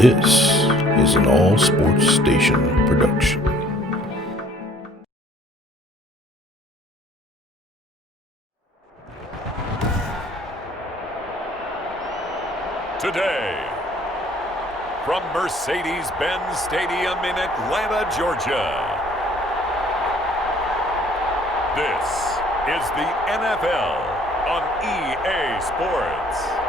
This is an All Sports Station production. Today, from Mercedes-Benz Stadium in Atlanta, Georgia, this is the NFL on EA Sports.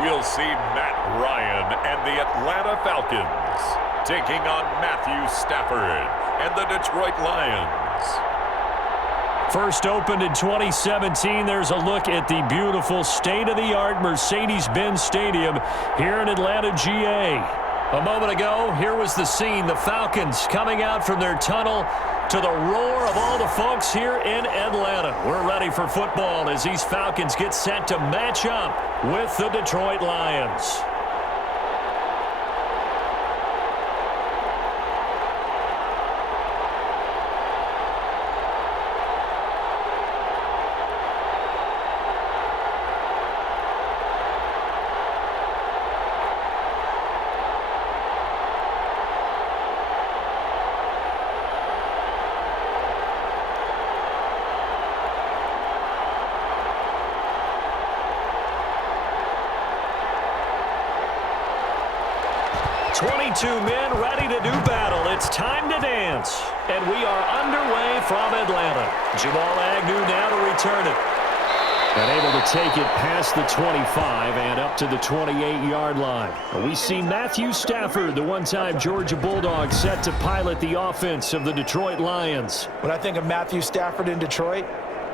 We'll see Matt Ryan and the Atlanta Falcons taking on Matthew Stafford and the Detroit Lions. First opened in 2017, there's a look at the beautiful state-of-the-art Mercedes-Benz Stadium here in Atlanta, GA. A moment ago, here was the scene. The Falcons coming out from their tunnel to the roar of all the folks here in Atlanta. We're ready for football as these Falcons get set to match up with the Detroit Lions. Men ready to do battle. It's time to dance. And we are underway from Atlanta. Jamal Agnew now to return it. And able to take it past the 25 and up to the 28-yard line. We see Matthew Stafford, the one-time Georgia Bulldog, set to pilot the offense of the Detroit Lions. When I think of Matthew Stafford in Detroit,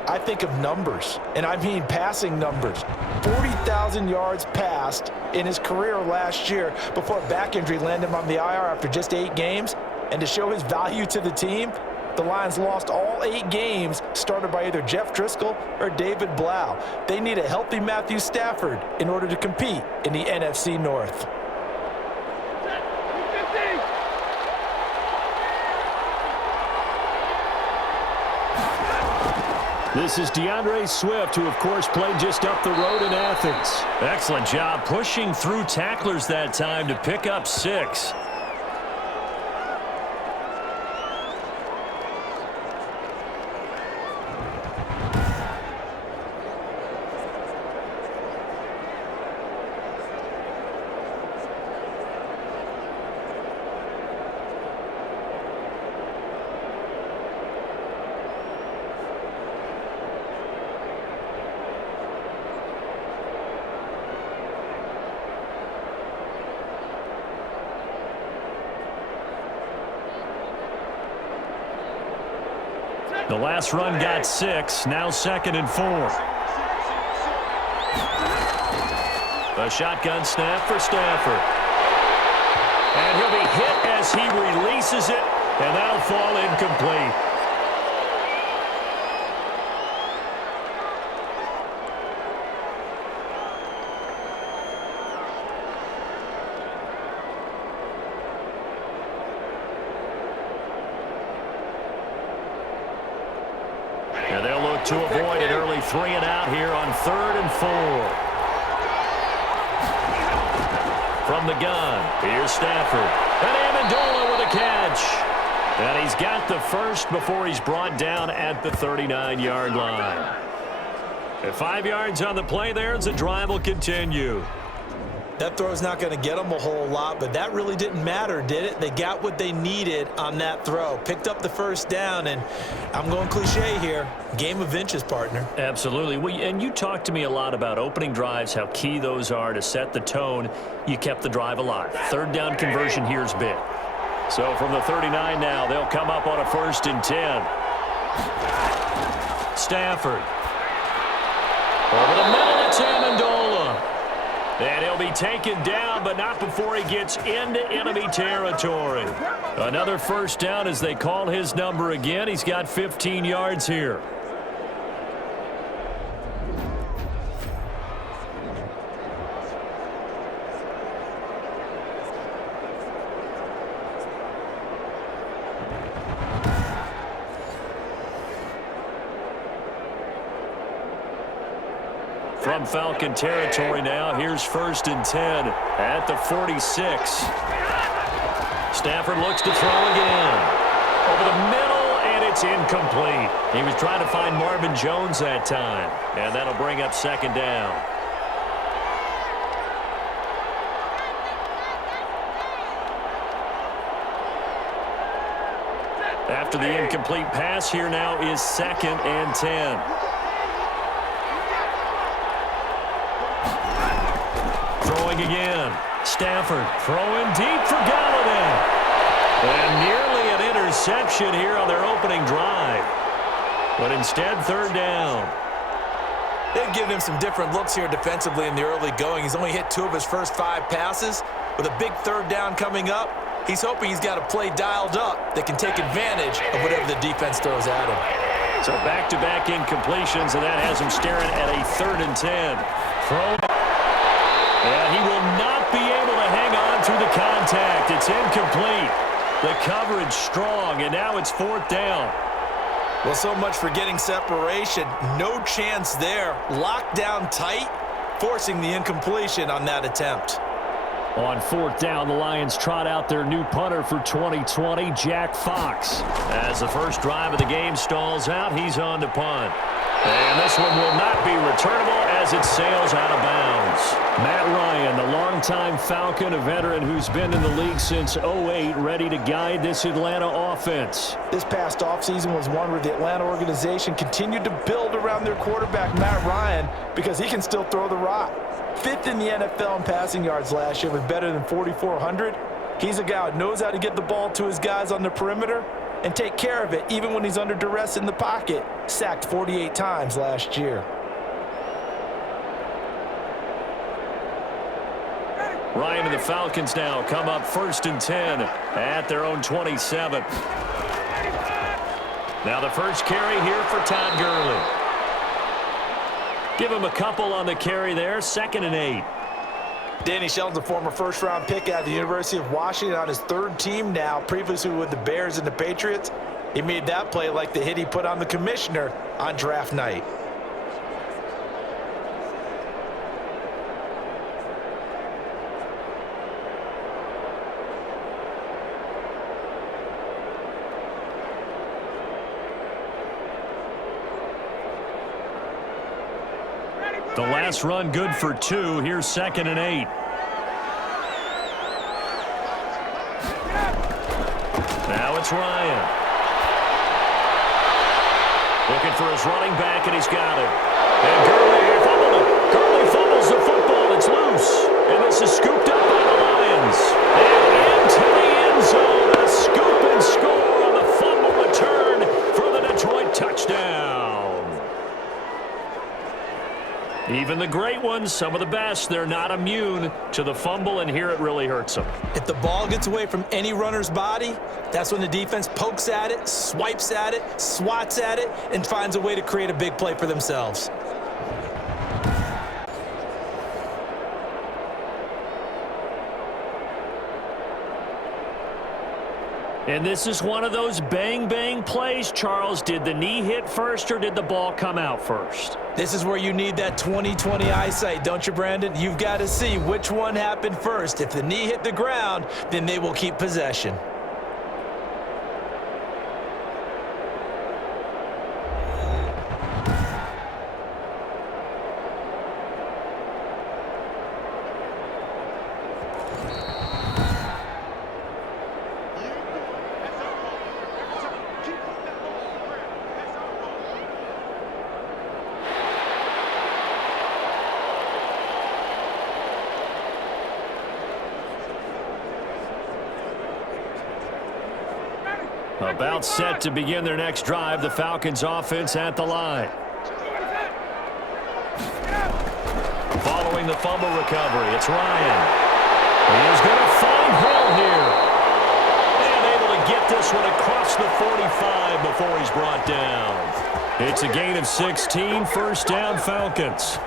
I think of numbers, and I mean passing numbers. 40,000 yards passed in his career last year before a back injury landed him on the IR after just 8 games. And to show his value to the team, the Lions lost all 8 games started by either Jeff Driscoll or David Blau. They need a healthy Matthew Stafford in order to compete in the NFC North. This is DeAndre Swift, who, of course, played just up the road in Athens. Excellent job pushing through tacklers that time to pick up 6. The last run got 6, now 2nd and 4. A shotgun snap for Stafford. And he'll be hit as he releases it, and that'll fall incomplete. To avoid an early 3 and out here on 3rd and 4. From the gun, here's Stafford. And Amendola with a catch. And he's got the first before he's brought down at the 39-yard line. At 5 yards on the play there, as the drive will continue. That throw's not going to get them a whole lot, but that really didn't matter, did it? They got what they needed on that throw. Picked up the first down, and I'm going cliche here. Game of inches, partner. Absolutely. Well, and you talked to me a lot about opening drives, how key those are to set the tone. You kept the drive alive. 3rd down conversion here is big. So from the 39 now, they'll come up on a 1st and 10. Stafford. Over the middle to Amendola. And he'll be taken down, but not before he gets into enemy territory. Another first down as they call his number again. He's got 15 yards here. from Falcon territory now. Here's 1st and 10 at the 46. Stafford looks to throw again. Over the middle, and it's incomplete. He was trying to find Marvin Jones that time, and that'll bring up 2nd down. After the incomplete pass, here now is 2nd and 10. Throwing again. Stafford throwing deep for Galladay. And nearly an interception here on their opening drive. But instead, 3rd down. They've given him some different looks here defensively in the early going. He's only hit 2 of his first 5 passes. With a big 3rd down coming up, he's hoping he's got a play dialed up that can take advantage of whatever the defense throws at him. So back-to-back incompletions, and that has him staring at a 3rd and 10. Throw. And he will not be able to hang on through the contact. It's incomplete. The coverage strong, and now it's 4th down. Well, so much for getting separation. No chance there. Locked down tight, forcing the incompletion on that attempt. On 4th down, the Lions trot out their new punter for 2020, Jack Fox. As the first drive of the game stalls out, he's on to punt. And this one will not be returnable as it sails out of bounds. Matt Ryan, the longtime Falcon, a veteran who's been in the league since '08, ready to guide this Atlanta offense. This past offseason was one where the Atlanta organization continued to build around their quarterback, Matt Ryan, because he can still throw the rock. 5th in the NFL in passing yards last year with better than 4,400. He's a guy who knows how to get the ball to his guys on the perimeter and take care of it even when he's under duress in the pocket. Sacked 48 times last year. Ryan and the Falcons now come up 1st and 10 at their own 27. Now the first carry here for Todd Gurley. Give him a couple on the carry there, 2nd and 8. Danny Shelton's a former first-round pick out of the University of Washington on his 3rd team now, previously with the Bears and the Patriots. He made that play like the hit he put on the commissioner on draft night. The last run good for 2. Here's 2nd and 8. Now it's Ryan. Looking for his running back, and he's got it. And Gurley fumbles the football. It's loose. And this is scooped up by the Lions. And into the end zone. A scoop and score on the fumble return for the Detroit touchdown. Even the great ones, some of the best, they're not immune to the fumble, and here it really hurts them. If the ball gets away from any runner's body, that's when the defense pokes at it, swipes at it, swats at it, and finds a way to create a big play for themselves. And this is one of those bang-bang plays, Charles. Did the knee hit first, or did the ball come out first? This is where you need that 20/20 eyesight, don't you, Brandon? You've got to see which one happened first. If the knee hit the ground, then they will keep possession. About set to begin their next drive, the Falcons offense at the line. Following the fumble recovery, it's Ryan. He is going to find Hill here. And able to get this one across the 45 before he's brought down. It's a gain of 16, 1st down Falcons.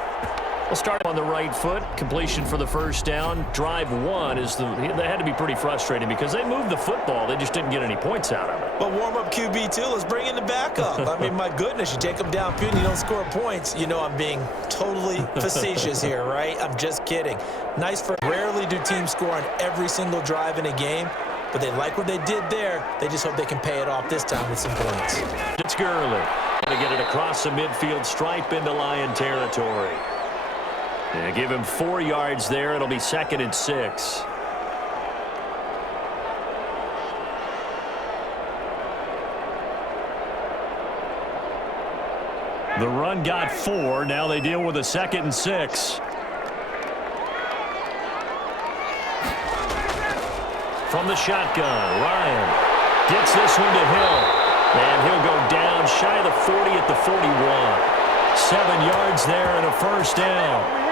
We'll start on the right foot. Completion for the first down. Drive one they had to be pretty frustrating because they moved the football. They just didn't get any points out of it. But warm-up QB, too. Let's bring in the backup. I mean, my goodness, you take them downfield and you don't score points. You know I'm being totally facetious here, right? I'm just kidding. Nice for rarely do teams score on every single drive in a game, but they like what they did there. They just hope they can pay it off this time with some points. It's Gurley to get it across the midfield stripe into Lion territory. And give him 4 yards there. It'll be 2nd and 6. The run got 4. Now they deal with a 2nd and 6. From the shotgun, Ryan gets this one to Hill. And he'll go down shy of the 40 at the 41. 7 yards there and a first down.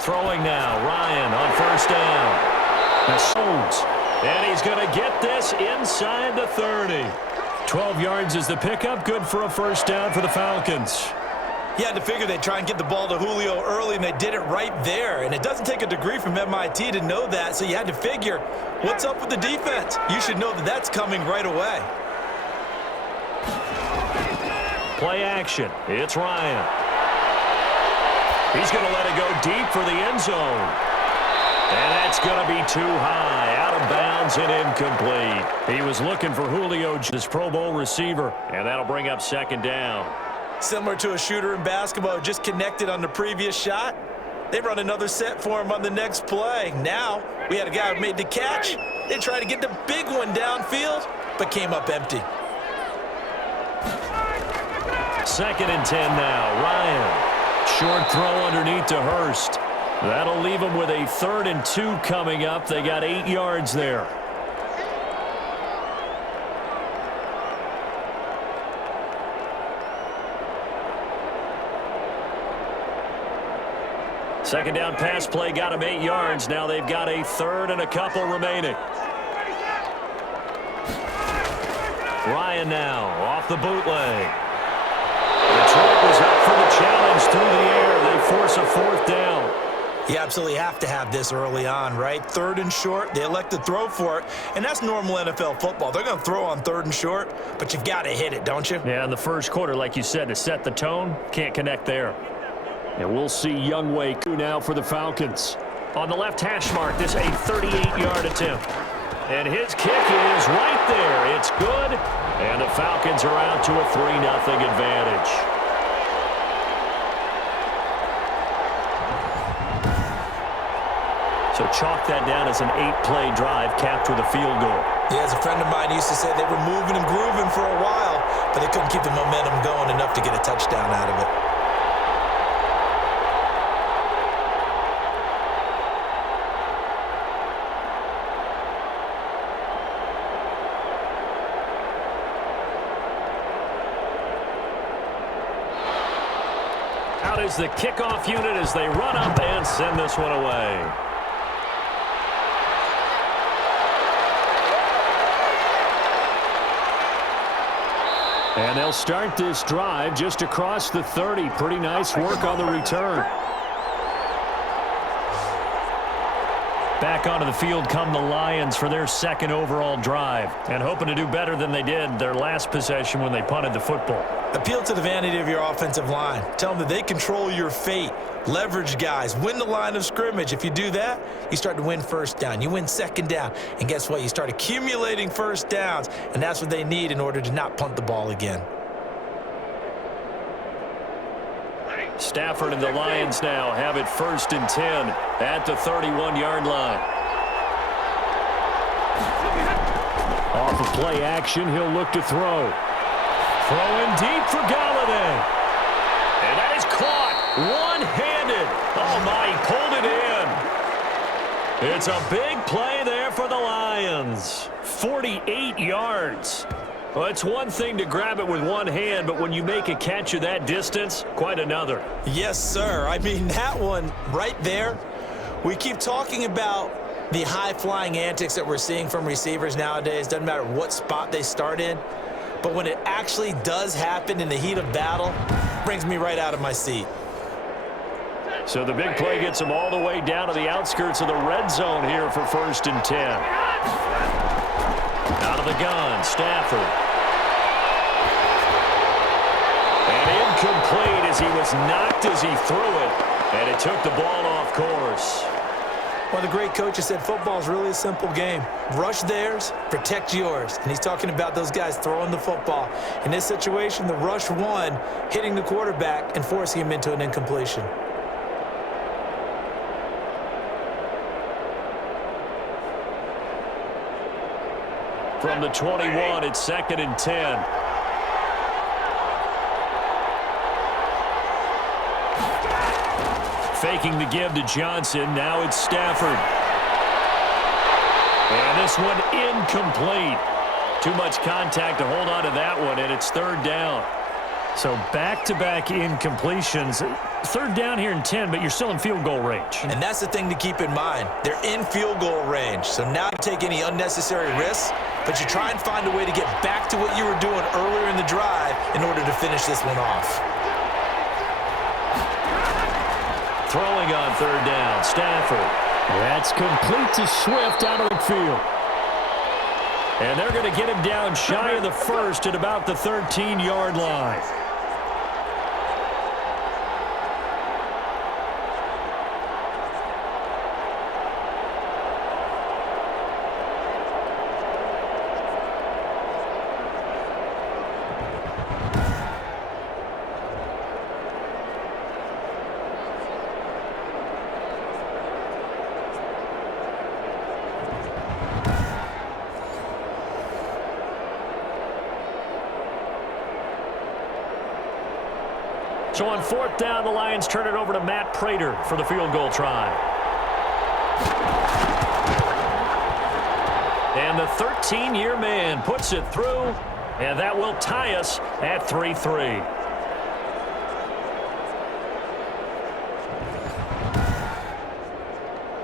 Throwing now, Ryan on first down. And he's going to get this inside the 30. 12 yards is the pickup. Good for a first down for the Falcons. You had to figure they'd try and get the ball to Julio early, and they did it right there. And it doesn't take a degree from MIT to know that, so you had to figure, what's up with the defense? You should know that that's coming right away. Play action. It's Ryan. He's going to let it go deep for the end zone. And that's going to be too high, out of bounds and incomplete. He was looking for Julio, this Pro Bowl receiver, and that'll bring up 2nd down. Similar to a shooter in basketball, just connected on the previous shot. They run another set for him on the next play. Now, we had a guy who made the catch. They tried to get the big one downfield, but came up empty. 2nd and 10 now, Ryan. Short throw underneath to Hurst. That'll leave them with a 3rd and 2 coming up. They got 8 yards there. Second down pass play got them 8 yards. Now they've got a 3rd and a couple remaining. Ryan now off the bootleg. Detroit was up for the challenge through the air. They force a 4th down. You absolutely have to have this early on, right? 3rd and short, they elect to throw for it, and that's normal NFL football. They're going to throw on 3rd and short, but you've got to hit it, don't you? Yeah, in the first quarter, like you said, to set the tone, can't connect there. And we'll see Youngway now for the Falcons. On the left hash mark, this a 38-yard attempt. And his kick is right there. It's good. And the Falcons are out to a 3-0 advantage. So chalk that down as an 8-play drive capped with a field goal. Yeah, as a friend of mine used to say, they were moving and grooving for a while, but they couldn't keep the momentum going enough to get a touchdown out of it. Out is the kickoff unit as they run up and send this one away. And they'll start this drive just across the 30. Pretty nice work on the return. Back onto the field come the Lions for their 2nd overall drive, and hoping to do better than they did their last possession when they punted the football. Appeal to the vanity of your offensive line. Tell them that they control your fate. Leverage guys. Win the line of scrimmage. If you do that, you start to win first down. You win 2nd down. And guess what? You start accumulating first downs, and that's what they need in order to not punt the ball again. Stafford and the Lions now have it 1st and 10 at the 31-yard line. Off of play action, he'll look to throw. Throwing deep for Galladay. And that is caught one-handed. Oh, my, he pulled it in. It's a big play there for the Lions. 48 yards. Well, it's one thing to grab it with one hand, but when you make a catch of that distance, quite another. Yes, sir. I mean, that one right there, we keep talking about the high-flying antics that we're seeing from receivers nowadays. Doesn't matter what spot they start in. But when it actually does happen in the heat of battle, brings me right out of my seat. So the big play gets them all the way down to the outskirts of the red zone here for 1st and 10. Out of the gun, Stafford. And incomplete as he was knocked as he threw it. And it took the ball off course. One of the great coaches said football is really a simple game. Rush theirs, protect yours. And he's talking about those guys throwing the football. In this situation, the rush won, hitting the quarterback and forcing him into an incompletion. From the 21, it's 2nd and 10. Faking the give to Johnson. Now it's Stafford. And this one incomplete. Too much contact to hold on to that one, and it's 3rd down. So back-to-back incompletions. 3rd down here in 10, but you're still in field goal range. And that's the thing to keep in mind. They're in field goal range. So now you take any unnecessary risks, but you try and find a way to get back to what you were doing earlier in the drive in order to finish this one off. Throwing on 3rd down, Stafford. That's complete to Swift out of the field. And they're going to get him down shy of the 1st at about the 13-yard line. So on 4th down, the Lions turn it over to Matt Prater for the field goal try. And the 13-year man puts it through, and that will tie us at 3-3.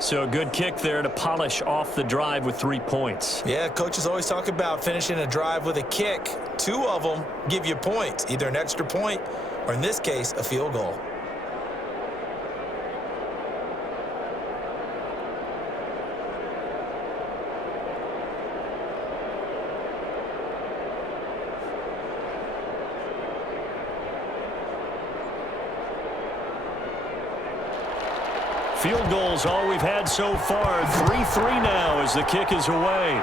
So a good kick there to polish off the drive with 3 points. Yeah, coaches always talk about finishing a drive with a kick. 2 of them give you points, either an extra point or, in this case, a field goal. Field goals all we've had so far. 3-3 now as the kick is away.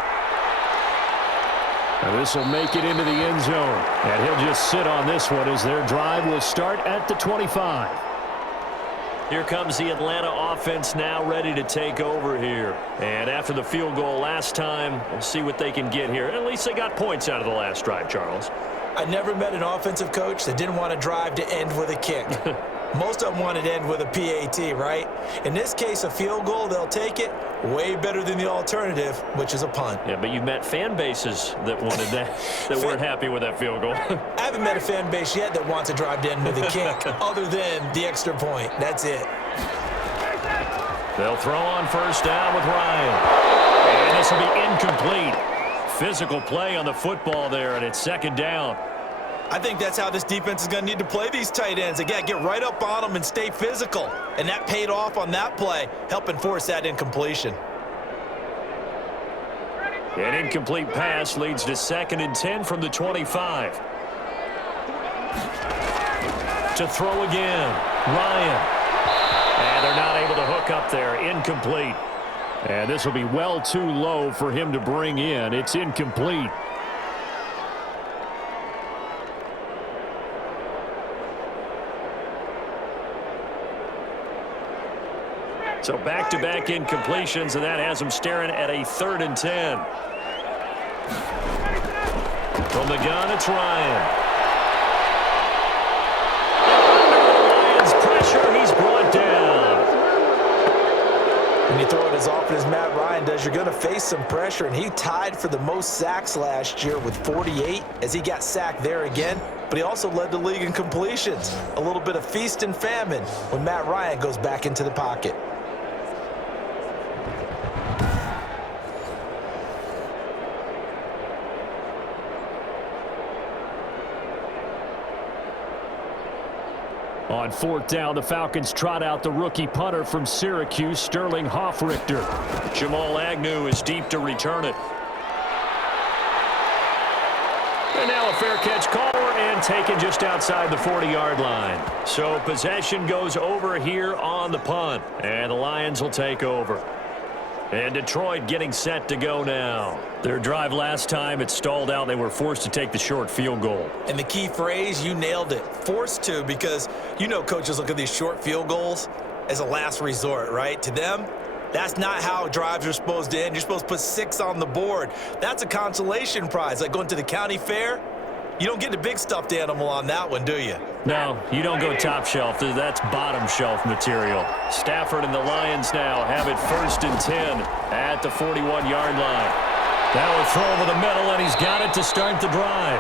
Now this will make it into the end zone. And he'll just sit on this one as their drive will start at the 25. Here comes the Atlanta offense now ready to take over here. And after the field goal last time, we'll see what they can get here. At least they got points out of the last drive, Charles. I never met an offensive coach that didn't want a drive to end with a kick. Most of them wanted to end with a PAT, right? In this case, a field goal, they'll take it. Way better than the alternative, which is a punt. Yeah, but you've met fan bases that wanted that, that weren't happy with that field goal. I haven't met a fan base yet that wants a drive to end with a kick, other than the extra point. That's it. They'll throw on 1st down with Ryan. And this will be incomplete. Physical play on the football there, and it's 2nd down. I think that's how this defense is going to need to play these tight ends. They got to get right up on them and stay physical. And that paid off on that play, helping force that incompletion. An incomplete pass leads to 2nd and 10 from the 25. To throw again, Ryan. And they're not able to hook up there. Incomplete. And this will be well too low for him to bring in. It's incomplete. So back-to-back incompletions, and that has them staring at a 3rd and 10. From the gun, it's Ryan. Lions pressure, he's brought down. When you throw it as often as Matt Ryan does, you're going to face some pressure, and he tied for the most sacks last year with 48 as he got sacked there again, but he also led the league in completions. A little bit of feast and famine when Matt Ryan goes back into the pocket. On fourth down, the Falcons trot out the rookie punter from Syracuse, Sterling Hoffrichter. Jamal Agnew is deep to return it. And now a fair catch call and taken just outside the 40-yard line. So possession goes over here on the punt, and the Lions will take over. And Detroit getting set to go now. Their drive last time, it stalled out. They were forced to take the short field goal. And the key phrase, you nailed it, forced to, because you know coaches look at these short field goals as a last resort, right? To them, that's not how drives are supposed to end. You're supposed to put 6 on the board. That's a consolation prize, like going to the county fair. You don't get the big stuffed animal on that one, do you? No, you don't go top shelf. That's bottom shelf material. Stafford and the Lions now have it 1st and 10 at the 41-yard line. That will throw over the middle, and he's got it to start the drive.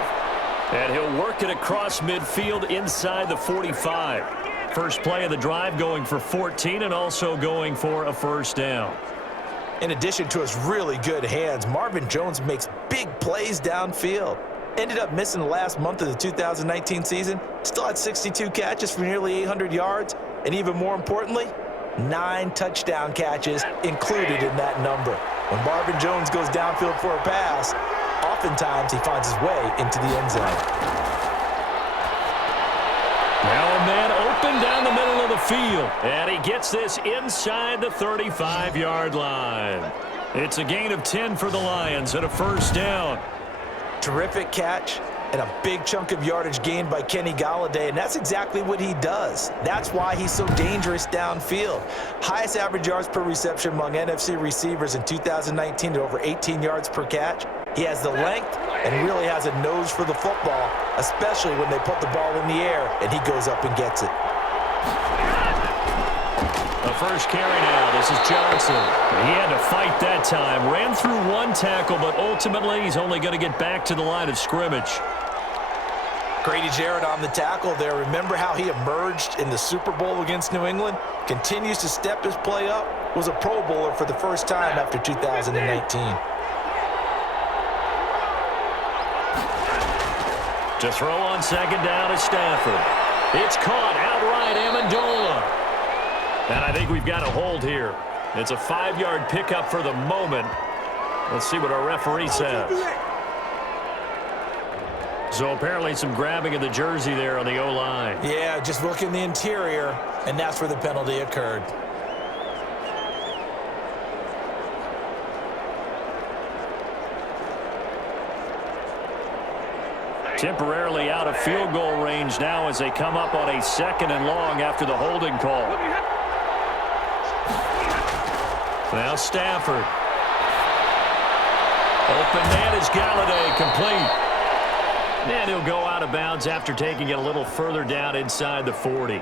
And he'll work it across midfield inside the 45. First play of the drive going for 14 and also going for a first down. In addition to his really good hands, Marvin Jones makes big plays downfield. Ended up missing the last month of the 2019 season. Still had 62 catches for nearly 800 yards. And even more importantly, 9 touchdown catches included in that number. When Marvin Jones goes downfield for a pass, oftentimes he finds his way into the end zone. Now a man open down the middle of the field. And he gets this inside the 35-yard line. It's a gain of 10 for the Lions and a first down. Terrific catch and a big chunk of yardage gained by Kenny Golladay, and that's exactly what he does. That's why he's so dangerous downfield. Highest average yards per reception among NFC receivers in 2019 at over 18 yards per catch. He has the length and really has a nose for the football, especially when they put the ball in the air and he goes up and gets it. The first carry now. This is Johnson. He had to fight that time. Ran through one tackle, but ultimately he's only going to get back to the line of scrimmage. Grady Jarrett on the tackle there. Remember how he emerged in the Super Bowl against New England? Continues to step his play up. Was a Pro Bowler for the first time after 2019. To throw on second down is Stafford. It's caught outright, Amendola. And I think we've got a hold here. It's a 5-yard pickup for the moment. Let's see what our referee says. So apparently some grabbing of the jersey there on the O-line. Yeah, just look in the interior, and that's where the penalty occurred. Temporarily out of field goal range now as they come up on a 2nd and long after the holding call. Now Stafford. Open man is Golladay, complete. And he'll go out of bounds after taking it a little further down inside the 40.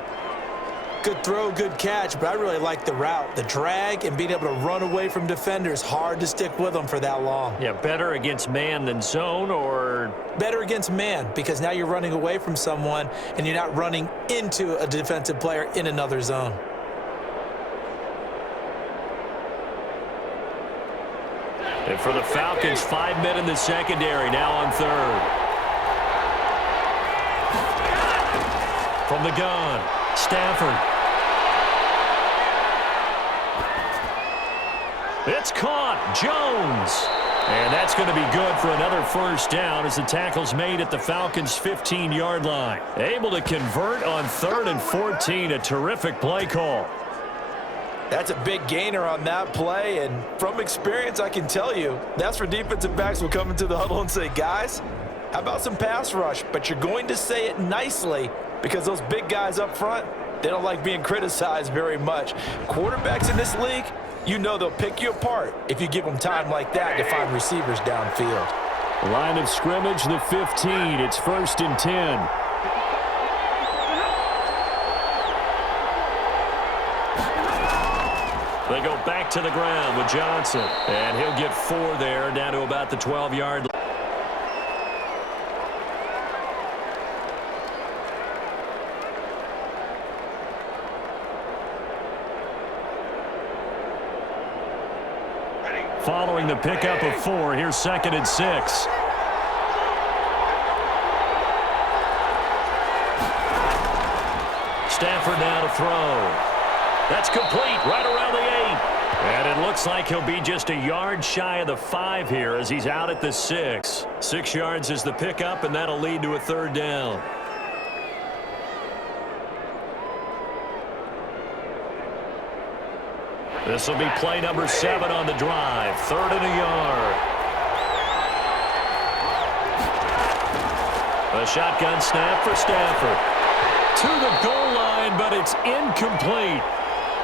Good throw, good catch, but I really like the route. The drag and being able to run away from defenders, hard to stick with them for that long. Yeah, better against man than zone, or? Better against man, because now you're running away from someone and you're not running into a defensive player in another zone. And for the Falcons, 5 men in the secondary, now on 3rd. From the gun, Stafford. It's caught, Jones. And that's going to be good for another first down as the tackle's made at the Falcons' 15-yard line. Able to convert on 3rd and 14, a terrific play call. That's a big gainer on that play, and from experience, I can tell you, that's where defensive backs will come into the huddle and say, guys, how about some pass rush? But you're going to say it nicely because those big guys up front, they don't like being criticized very much. Quarterbacks in this league, you know they'll pick you apart if you give them time like that to find receivers downfield. Line of scrimmage, the 15. It's 1st and 10. They go back to the ground with Johnson. And he'll get 4 there, down to about the 12-yard line. Following the pickup of 4, here's 2nd and 6. Stafford now to throw. That's complete right around the 8. And it looks like he'll be just a yard shy of the 5 here as he's out at the 6. 6 yards is the pickup, and that'll lead to a 3rd down. This will be play number 7 on the drive. 3rd and a yard. A shotgun snap for Stafford. To the goal line, but it's incomplete.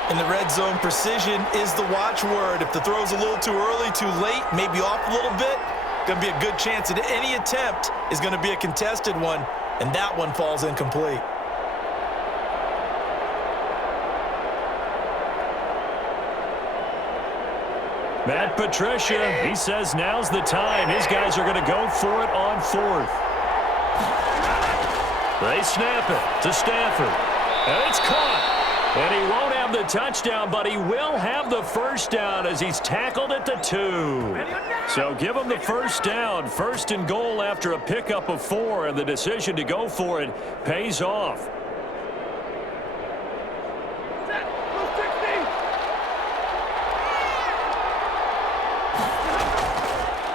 In the red zone, precision is the watchword. If the throw's a little too early, too late, maybe off a little bit, going to be a good chance that any attempt is going to be a contested one, and that one falls incomplete. Matt Patricia, he says now's the time. His guys are going to go for it on 4th. They snap it to Stafford. And it's caught. And he won't have the touchdown, but he will have the 1st down as he's tackled at the 2. So give him the 1st down. 1st and goal after a pickup of 4, and the decision to go for it pays off.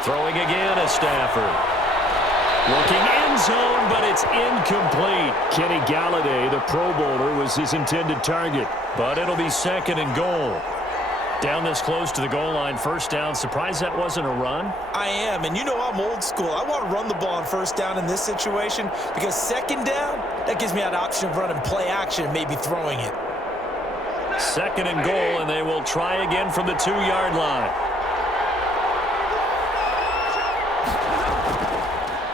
Throwing again is Stafford. Looking end zone, but it's incomplete. Kenny Galladay, the Pro Bowler, was his intended target. But it'll be 2nd and goal. Down this close to the goal line, 1st down. Surprised that wasn't a run? I am, and you know I'm old school. I want to run the ball on 1st down in this situation because 2nd down, that gives me that option of running play action, maybe throwing it. 2nd and goal, and they will try again from the 2-yard line.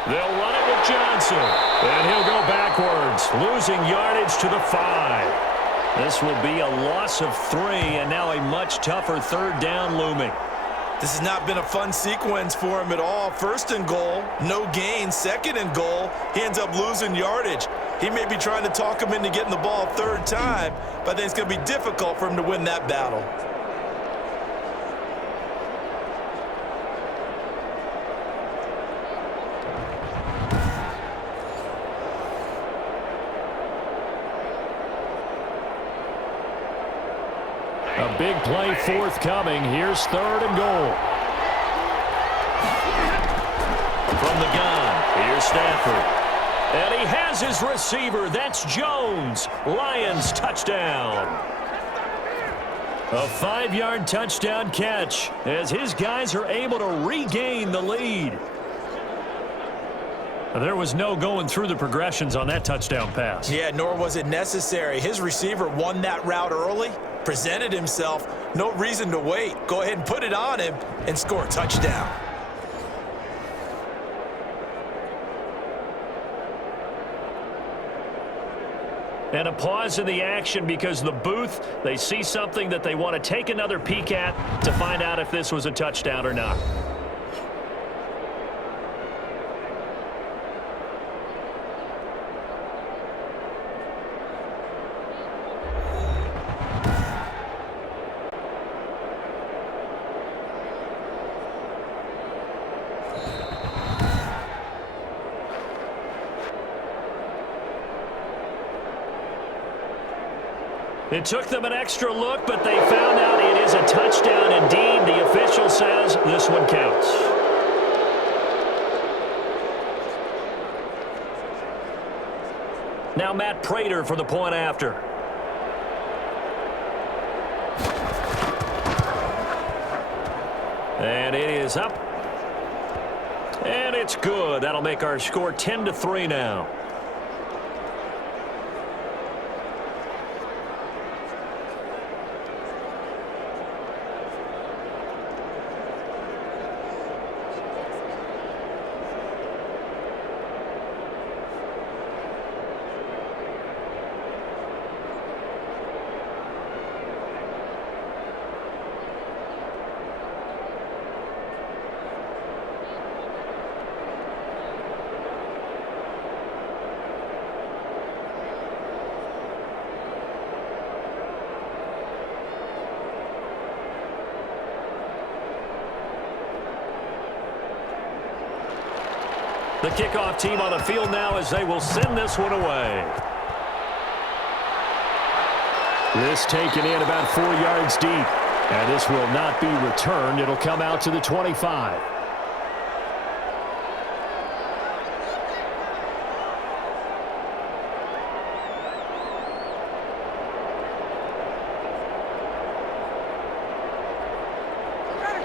They'll run it with Johnson, and he'll go backwards, losing yardage to the 5. This will be a loss of 3, and now a much tougher 3rd down looming. This has not been a fun sequence for him at all. 1st and goal, no gain. 2nd and goal, he ends up losing yardage. He may be trying to talk him into getting the ball 3rd time, but I think it's going to be difficult for him to win that battle. A big play forthcoming. Here's 3rd and goal. From the gun, here's Stafford. And he has his receiver. That's Jones. Lions touchdown. A 5-yard touchdown catch as his guys are able to regain the lead. There was no going through the progressions on that touchdown pass. Yeah, nor was it necessary. His receiver won that route early, presented himself. No reason to wait. Go ahead and put it on him and score a touchdown. And a pause in the action because the booth, they see something that they want to take another peek at to find out if this was a touchdown or not. It took them an extra look, but they found out it is a touchdown indeed. The official says this one counts. Now Matt Prater for the point after. And it is up. And it's good. That'll make our score 10-3 now. The kickoff team on the field now as they will send this one away. This taken in about 4 yards deep. And this will not be returned. It'll come out to the 25.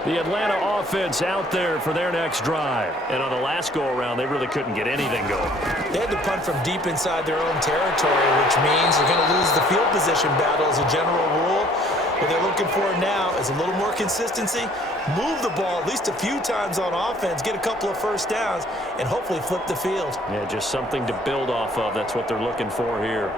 The Atlanta offense out there for their next drive. And on the last go-around, they really couldn't get anything going. They had to punt from deep inside their own territory, which means they're going to lose the field position battle as a general rule. What they're looking for now is a little more consistency, move the ball at least a few times on offense, get a couple of first downs, and hopefully flip the field. Yeah, just something to build off of. That's what they're looking for here.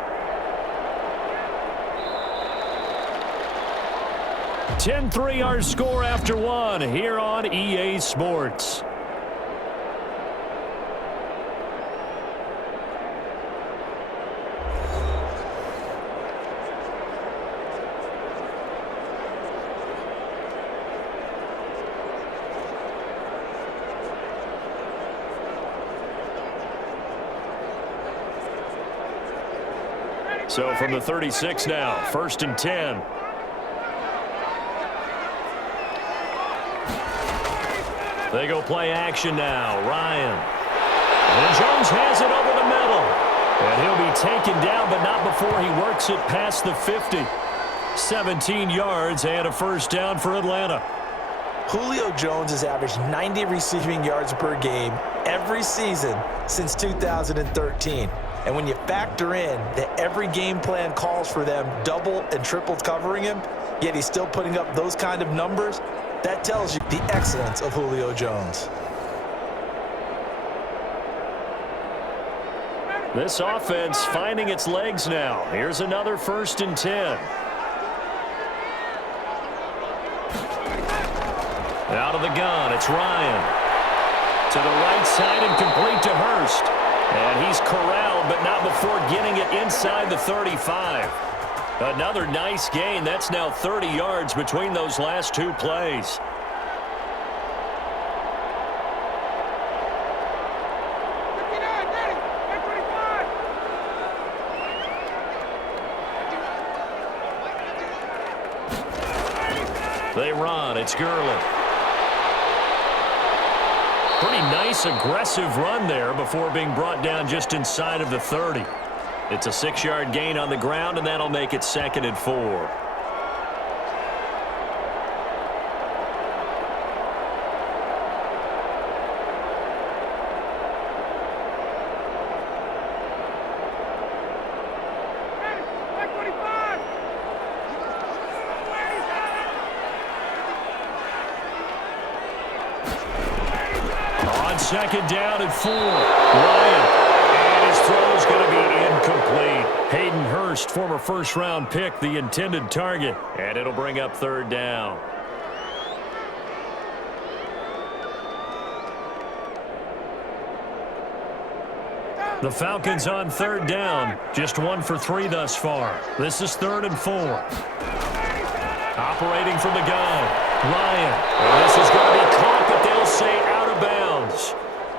10-3 our score after one here on EA Sports. So from the 36 now, 1st and 10. They go play action now. Ryan. And Jones has it over the middle. And he'll be taken down, but not before he works it past the 50. 17 yards and a first down for Atlanta. Julio Jones has averaged 90 receiving yards per game every season since 2013. And when you factor in that every game plan calls for them double and triple covering him, yet he's still putting up those kind of numbers, that tells you the excellence of Julio Jones. This offense finding its legs now. Here's another 1st and 10. Out of the gun, it's Ryan. To the right side and complete to Hurst. And he's corralled, but not before getting it inside the 35. Another nice gain. That's now 30 yards between those last two plays. They run. It's Gurley. Pretty nice, aggressive run there before being brought down just inside of the 30. It's a 6-yard gain on the ground, and that'll make it 2nd and 4. On 2nd down and 4. Ryan. And his throw is going to be incomplete. Hayden Hurst, former first-round pick, the intended target. And it'll bring up 3rd down. The Falcons on 3rd down. Just 1 for 3 thus far. This is 3rd and 4. Operating from the gun. Ryan. And this is going to be caught, but they'll say out of bounds.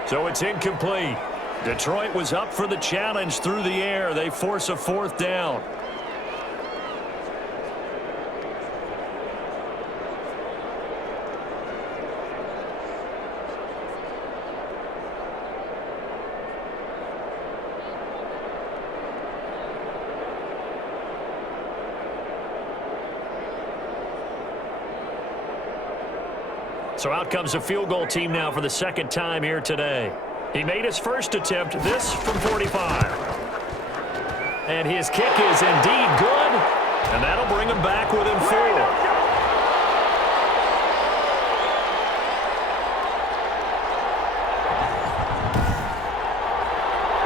So it's incomplete. Detroit was up for the challenge through the air. They force a 4th down. So out comes a field goal team now for the 2nd time here today. He made his first attempt, this from 45. And his kick is indeed good, and that'll bring him back within 4.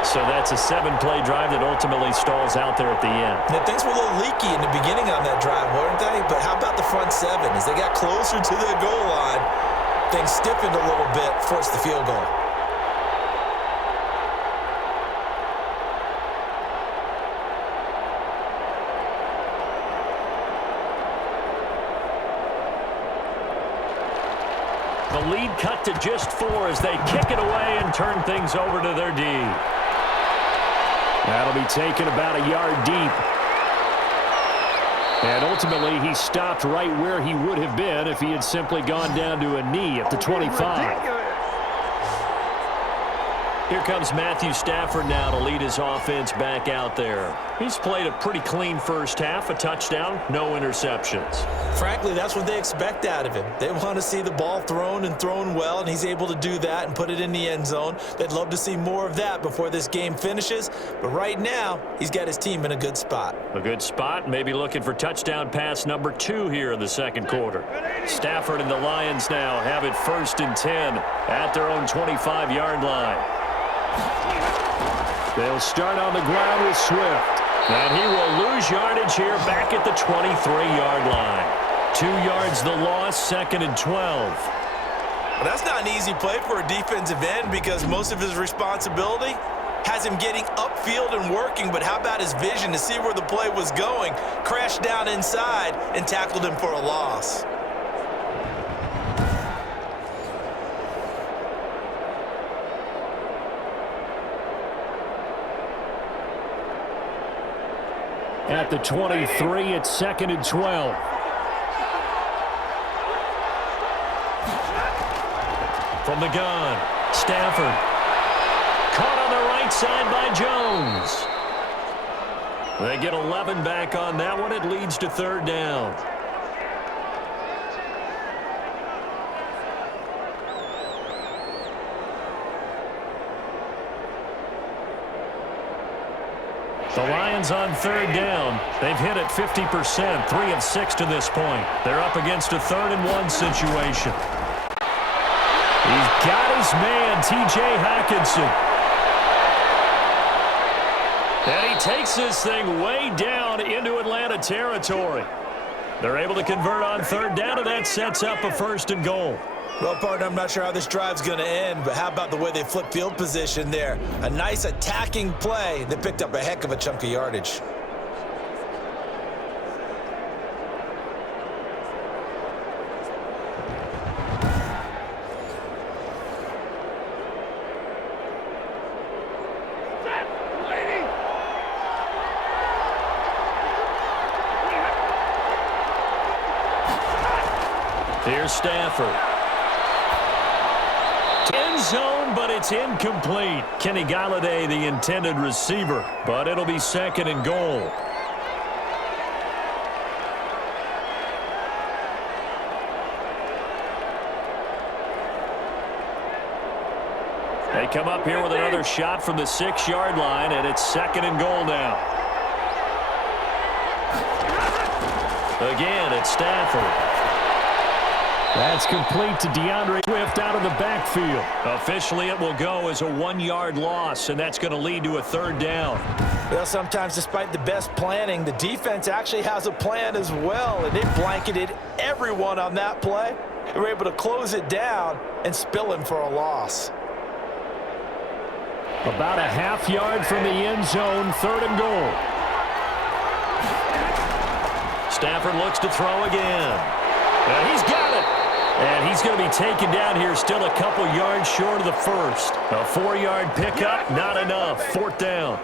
So that's a 7-play drive that ultimately stalls out there at the end. Now, things were a little leaky in the beginning on that drive, weren't they? But how about the front 7? As they got closer to the goal line, things stiffened a little bit, forced the field goal. The lead cut to just 4 as they kick it away and turn things over to their D. That'll be taken about a yard deep. And ultimately, he stopped right where he would have been if he had simply gone down to a knee at the 25. Here comes Matthew Stafford now to lead his offense back out there. He's played a pretty clean first half, a touchdown, no interceptions. Frankly, that's what they expect out of him. They want to see the ball thrown and thrown well, and he's able to do that and put it in the end zone. They'd love to see more of that before this game finishes, but right now, he's got his team in a good spot. A good spot, maybe looking for touchdown pass number 2 here in the second quarter. Stafford and the Lions now have it 1st and 10 at their own 25-yard line. They'll start on the ground with Swift. And he will lose yardage here back at the 23-yard line. 2 yards the loss, 2nd and 12. Well, that's not an easy play for a defensive end because most of his responsibility has him getting upfield and working, but how about his vision to see where the play was going, crashed down inside, and tackled him for a loss. At the 23, it's 2nd and 12. From the gun, Stafford. Caught on the right side by Jones. They get 11 back on that one. It leads to 3rd down. The Lions on 3rd down. They've hit it 50%, 3 of 6 to this point. They're up against a 3rd and 1 situation. He's got his man, T.J. Hockenson. And he takes this thing way down into Atlanta territory. They're able to convert on 3rd down, and that sets up a 1st and goal. Well, partner, I'm not sure how this drive's going to end, but how about the way they flip field position there? A nice attacking play that picked up a heck of a chunk of yardage. Here's Stafford. End zone, but it's incomplete. Kenny Galladay, the intended receiver, but it'll be 2nd and goal. They come up here with another shot from the 6-yard line, and it's 2nd and goal now. Again, it's Stafford. That's complete to DeAndre Swift out of the backfield. Officially, it will go as a 1-yard loss, and that's going to lead to a 3rd down. Well, sometimes despite the best planning, the defense actually has a plan as well, and they blanketed everyone on that play. They were able to close it down and spill him for a loss. About a half yard from the end zone, 3rd and goal. Stafford looks to throw again. And he's got it. And he's going to be taken down here still a couple yards short of the 1st. A 4-yard pickup, not enough. 4th down.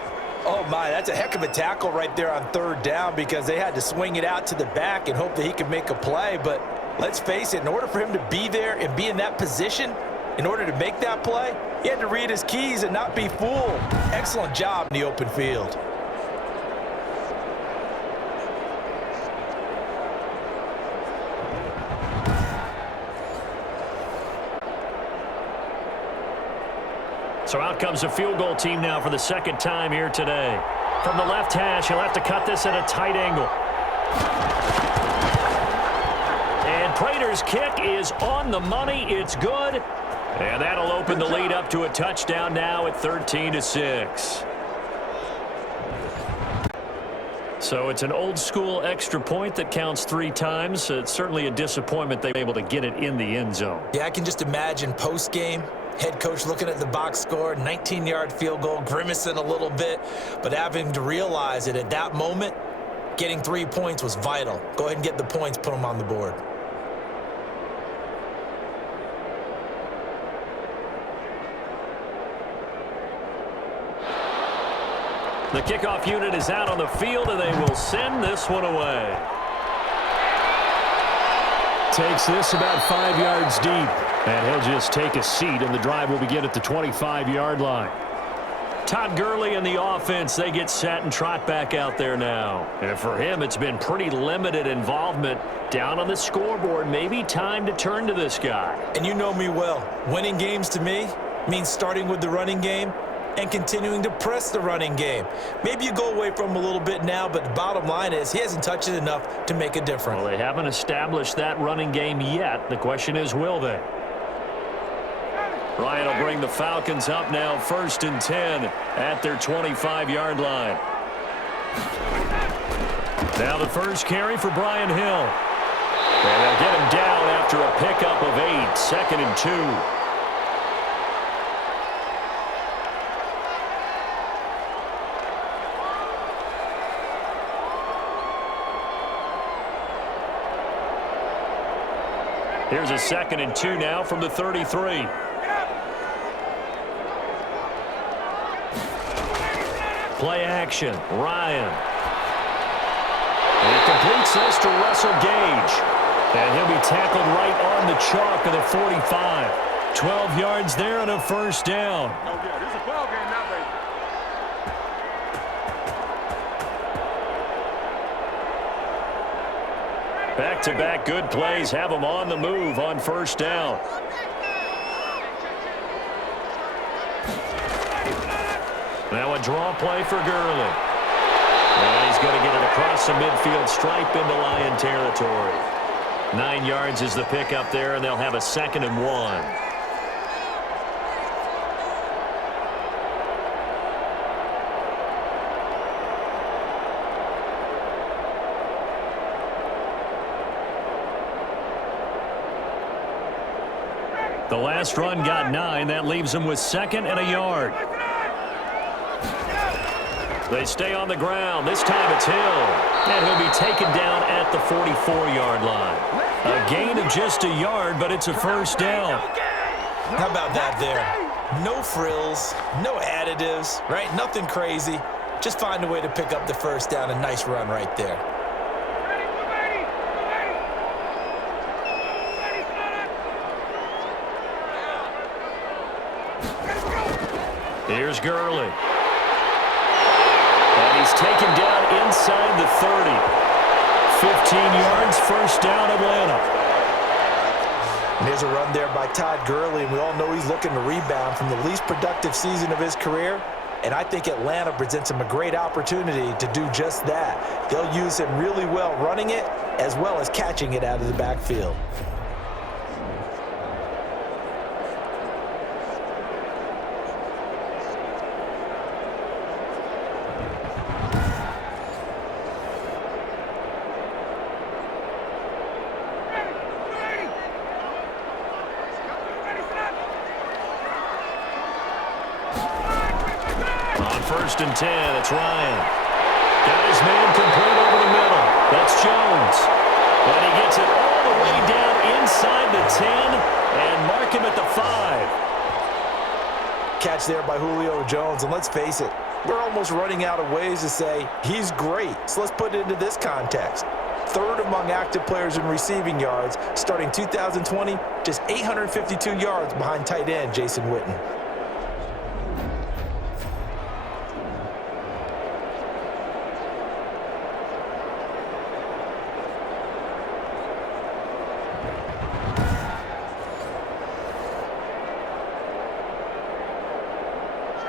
Oh, my, that's a heck of a tackle right there on 3rd down because they had to swing it out to the back and hope that he could make a play. But let's face it, in order for him to be there and be in that position, in order to make that play, he had to read his keys and not be fooled. Excellent job in the open field. So out comes a field goal team now for the 2nd time here today. From the left hash, he'll have to cut this at a tight angle. And Prater's kick is on the money. It's good. And that'll open the lead up to a touchdown now at 13-6. So it's an old-school extra point that counts 3 times. It's certainly a disappointment they were able to get it in the end zone. Yeah, I can just imagine post-game, head coach looking at the box score, 19-yard field goal, grimacing a little bit, but having to realize that at that moment, getting 3 points was vital. Go ahead and get the points, put them on the board. The kickoff unit is out on the field, and they will send this one away. Takes this about 5 yards deep, and he'll just take a seat, and the drive will begin at the 25-yard line. Todd Gurley and the offense, they get set and trot back out there now. And for him, it's been pretty limited involvement down on the scoreboard. Maybe time to turn to this guy. And you know me well. Winning games to me means starting with the running game and continuing to press the running game. Maybe you go away from him a little bit now, but the bottom line is he hasn't touched it enough to make a difference. Well, they haven't established that running game yet. The question is, will they? Ryan will bring the Falcons up now, 1st and 10 at their 25-yard line. Now the first carry for Brian Hill. And they'll get him down after a pickup of 8, 2nd and 2. Here's a 2nd and 2 now from the 33. Play action, Ryan. And he completes this to Russell Gage. And he'll be tackled right on the chalk of the 45. 12 yards there and a first down. This is a ball game that way. Back-to-back good plays have them on the move on first down. Now a draw play for Gurley. And he's going to get it across the midfield stripe into Lion territory. 9 yards is the pickup there, and they'll have a 2nd and 1. The last run got 9. That leaves them with 2nd and a yard. They stay on the ground. This time it's Hill. And he'll be taken down at the 44-yard line. A gain of just a yard, but it's a first down. How about that there? No frills, no additives, right? Nothing crazy. Just find a way to pick up the first down. A nice run right there. Here's Gurley. And he's taken down inside the 30. 15 yards, first down, Atlanta. And here's a run there by Todd Gurley, and we all know he's looking to rebound from the least productive season of his career. And I think Atlanta presents him a great opportunity to do just that. They'll use him really well running it as well as catching it out of the backfield. First and 10, it's Ryan. Got his man complete over the middle. That's Jones. And he gets it all the way down inside the 10 and mark him at the 5. Catch there by Julio Jones, and let's face it, we're almost running out of ways to say he's great. So let's put it into this context. 3rd among active players in receiving yards, starting 2020, just 852 yards behind tight end Jason Witten.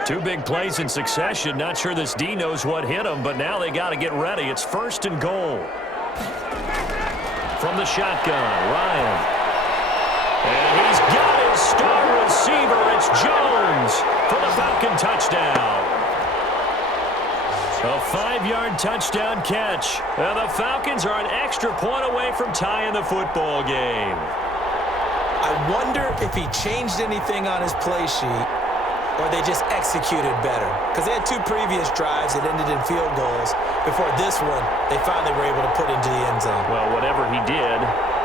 Two big plays in succession. Not sure this D knows what hit him, but now they got to get ready. It's 1st and goal. From the shotgun, Ryan. And he's got his star receiver. It's Jones for the Falcon touchdown. A 5-yard touchdown catch. And the Falcons are an extra point away from tying the football game. I wonder if he changed anything on his play sheet, or they just executed better. Because they had 2 previous drives that ended in field goals. Before this one, they finally were able to put into the end zone. Well, whatever he did,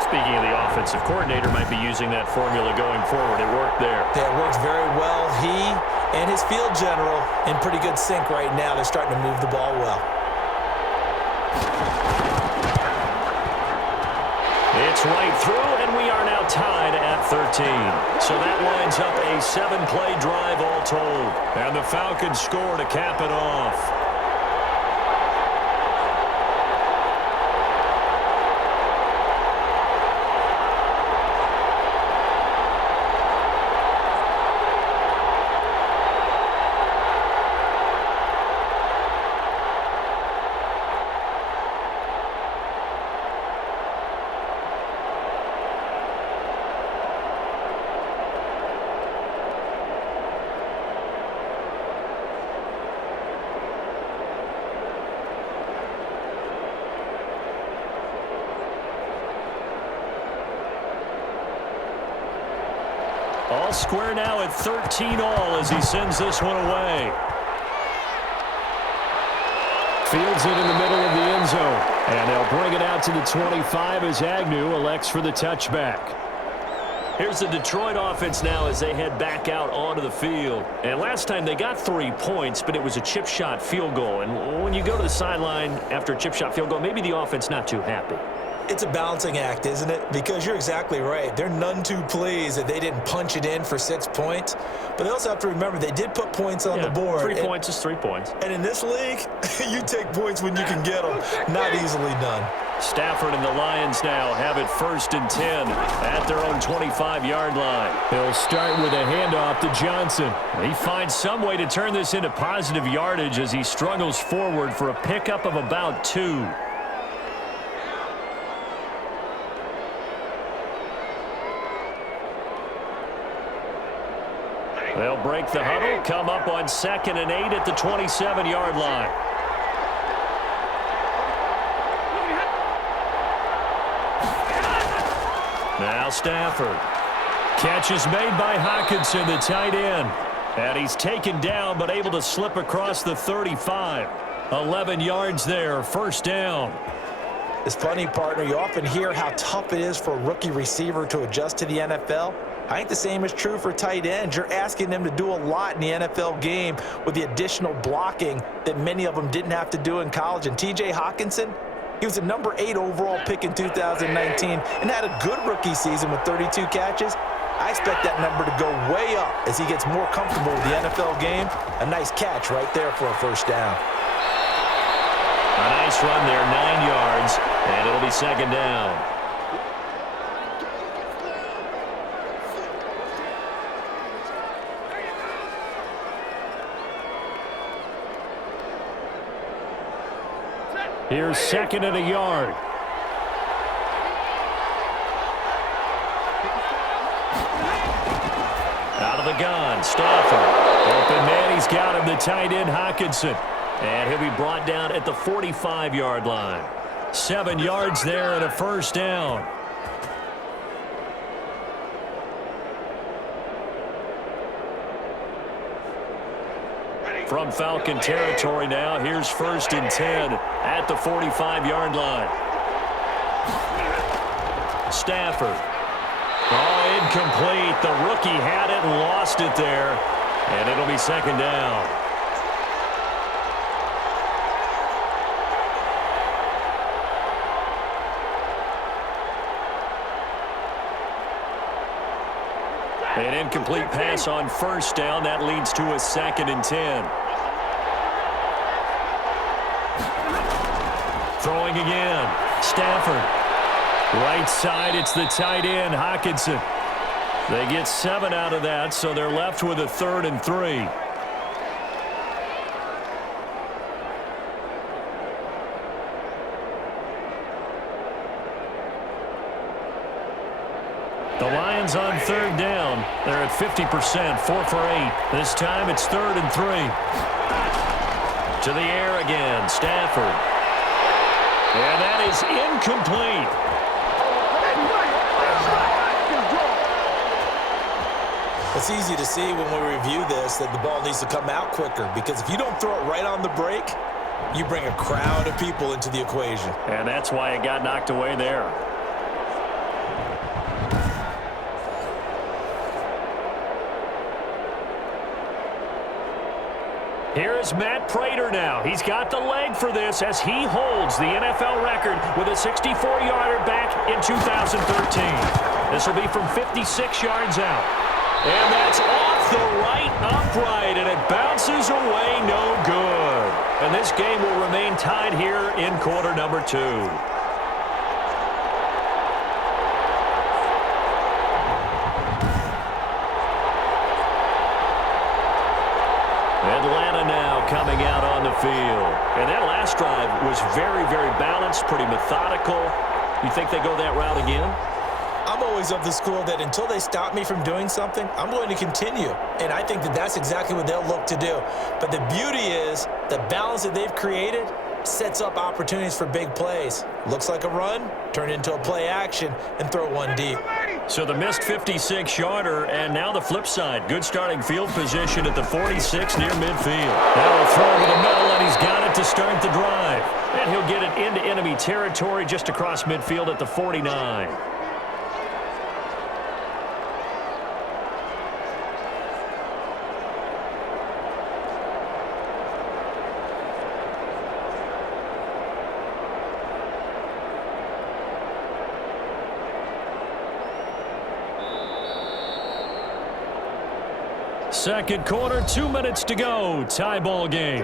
Speaking of the offensive coordinator, might be using that formula going forward. It worked there. That works very well. He and his field general in pretty good sync right now. They're starting to move the ball well. It's right through, and we are now tied at 13. So that lines up a 7-play drive all told. And the Falcons score to cap it off. All square now at 13 all as he sends this one away. Fields it in the middle of the end zone. And they'll bring it out to the 25 as Agnew elects for the touchback. Here's the Detroit offense now as they head back out onto the field. And last time they got 3 points, but it was a chip shot field goal. And when you go to the sideline after a chip shot field goal, maybe the offense not too happy. It's a balancing act, isn't it? Because you're exactly right. They're none too pleased that they didn't punch it in for 6 points. But they also have to remember they did put points on the board. 3 points is 3 points. And in this league, you take points when you can get them. Not easily done. Stafford and the Lions now have it 1st and 10 at their own 25-yard line. He'll start with a handoff to Johnson. He finds some way to turn this into positive yardage as he struggles forward for a pickup of about 2. They'll break the huddle, come up on 2nd and 8 at the 27-yard line. Now Stafford. Catch is made by Hockenson, the tight end. And he's taken down but able to slip across the 35. 11 yards there, 1st down. It's funny, partner. You often hear how tough it is for a rookie receiver to adjust to the NFL. I think the same is true for tight ends. You're asking them to do a lot in the NFL game with the additional blocking that many of them didn't have to do in college. And T.J. Hockenson, he was a number 8 overall pick in 2019 and had a good rookie season with 32 catches. I expect that number to go way up as he gets more comfortable with the NFL game. A nice catch right there for a 1st down. A nice run there, 9 yards, and it'll be 2nd down. Here's 2nd and a yard. Out of the gun, Stafford. Open man, he's got him, the tight end Hockenson. And he'll be brought down at the 45-yard line. 7 yards there and a 1st down. From Falcon territory now, here's 1st and 10 at the 45-yard line. Stafford. Oh, incomplete. The rookie had it and lost it there. And it'll be 2nd down. An incomplete pass on 1st down. That leads to a 2nd and 10. Throwing again. Stafford. Right side, it's the tight end, Hockenson. They get 7 out of that, so they're left with a 3rd and 3. The Lions on 3rd down. They're at 50%, 4 for 8. This time it's 3rd and 3. To the air again, Stafford. And that is incomplete. It's easy to see when we review this that the ball needs to come out quicker, because if you don't throw it right on the break, you bring a crowd of people into the equation. And that's why it got knocked away there. Here is Matt Prater now. He's got the leg for this as he holds the NFL record with a 64-yarder back in 2013. This will be from 56 yards out. And that's off the right upright, and it bounces away no good. And this game will remain tied here in quarter number 2. Atlanta now coming out on the field. And that last drive was very, very balanced, pretty methodical. You think they go that route again? I'm always of the school that until they stop me from doing something, I'm going to continue. And I think that that's exactly what they'll look to do. But the beauty is the balance that they've created sets up opportunities for big plays. Looks like a run, turn into a play action, and throw one deep. So the missed 56-yarder, and now the flip side. Good starting field position at the 46 near midfield. Now a throw over the middle, and he's got it to start the drive. And he'll get it into enemy territory just across midfield at the 49. Second quarter, 2 minutes to go. Tie ball game.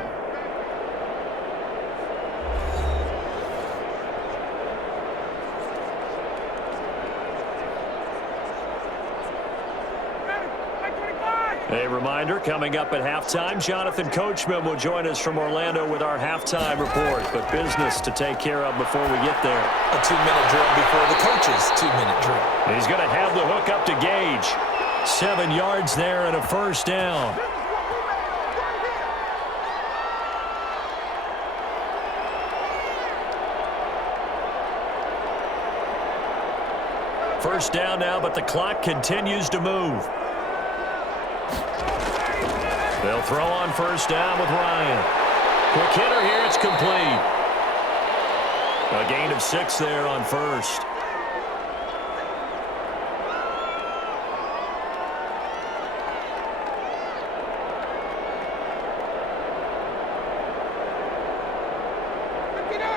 A reminder, coming up at halftime, Jonathan Coachman will join us from Orlando with our halftime report. But business to take care of before we get there. A 2-minute drill before the coach's 2-minute drill. He's going to have the hook up to Gage. 7 yards there and a first down. First down now, but the clock continues to move. They'll throw on first down with Ryan. Quick hitter here, it's complete. A gain of 6 there on first.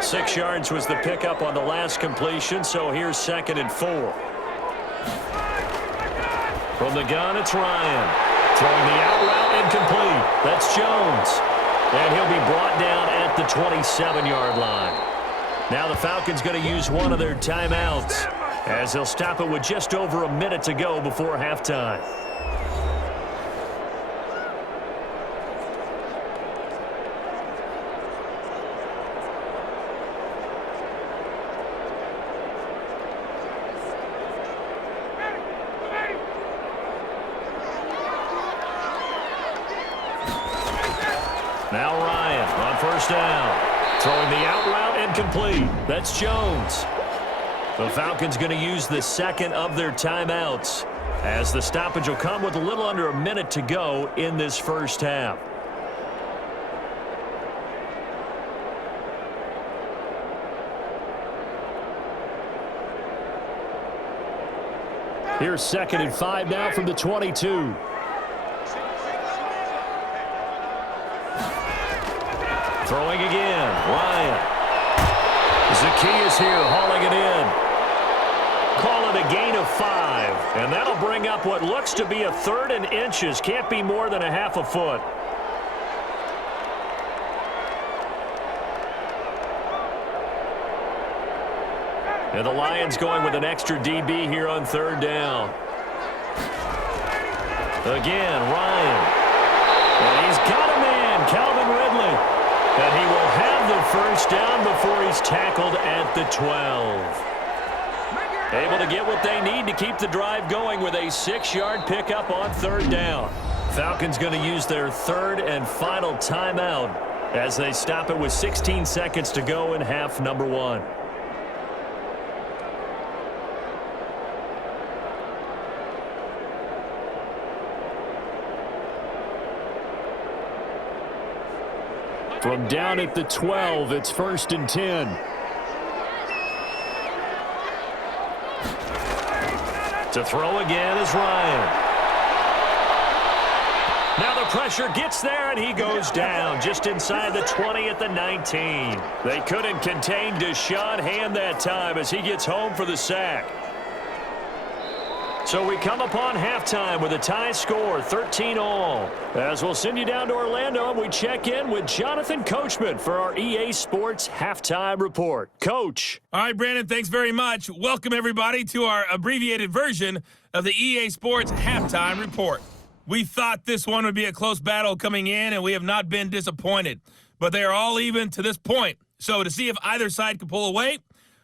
Six yards was the pickup on the last completion, so here's 2nd and 4. From the gun, it's Ryan. Throwing the out route incomplete. That's Jones. And he'll be brought down at the 27-yard line. Now the Falcons going to use one of their timeouts as they'll stop it with just over a minute to go before halftime. Now Ryan on first down. Throwing the out route incomplete. That's Jones. The Falcons going to use the second of their timeouts as the stoppage will come with a little under a minute to go in this first half. Here's 2nd and 5 now from the 22. Throwing again, Ryan. Zacchaeus here hauling it in. Call it a gain of 5. And that'll bring up what looks to be a 3rd and inches. Can't be more than a half a foot. And the Lions going with an extra DB here on 3rd down. Again, Ryan. And he's got a man, Calvin Ridley. And he will have the first down before he's tackled at the 12. Able to get what they need to keep the drive going with a 6-yard pickup on 3rd down. Falcons going to use their 3rd and final timeout as they stop it with 16 seconds to go in half number 1. From down at the 12, it's 1st and 10. To throw again is Ryan. Now the pressure gets there, and he goes down just inside the 20 at the 19. They couldn't contain Deshaun Hand that time as he gets home for the sack. So we come upon halftime with a tie score, 13-all. As we'll send you down to Orlando, and we check in with Jonathan Coachman for our EA Sports Halftime Report. Coach. All right, Brandon, thanks very much. Welcome, everybody, to our abbreviated version of the EA Sports Halftime Report. We thought this one would be a close battle coming in, and we have not been disappointed. But they are all even to this point. So to see if either side can pull away,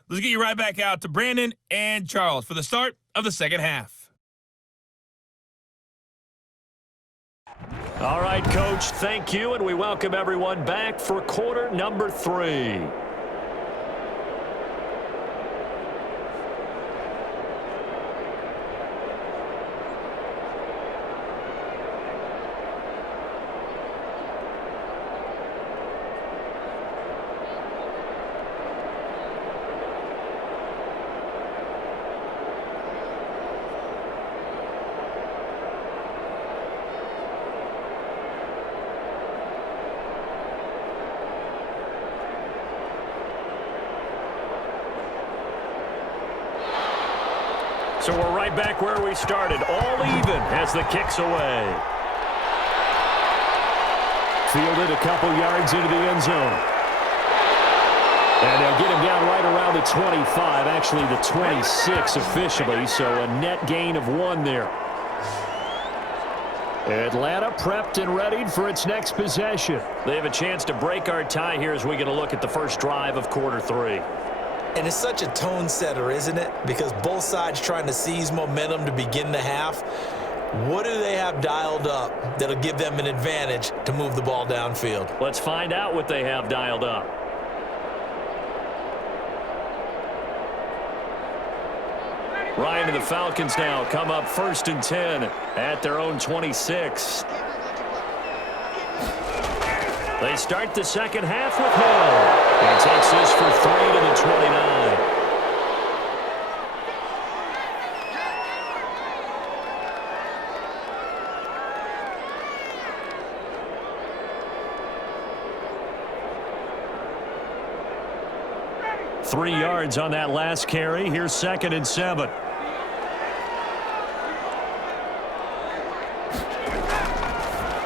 let's get you right back out to Brandon and Charles for the start of the second half. All right, Coach, thank you, and we welcome everyone back for quarter number 3. So we're right back where we started, all even as the kick's away. Fielded a couple yards into the end zone. And they'll get him down right around the 25, actually the 26 officially, so a net gain of 1 there. Atlanta prepped and readied for its next possession. They have a chance to break our tie here as we get a look at the first drive of quarter 3. And it's such a tone setter, isn't it? Because both sides trying to seize momentum to begin the half. What do they have dialed up that'll give them an advantage to move the ball downfield? Let's find out what they have dialed up. Ryan and the Falcons now come up 1st and 10 at their own 26. They start the second half with Hill. He takes this for 3 to the 29. Three yards on that last carry. Here's 2nd and 7.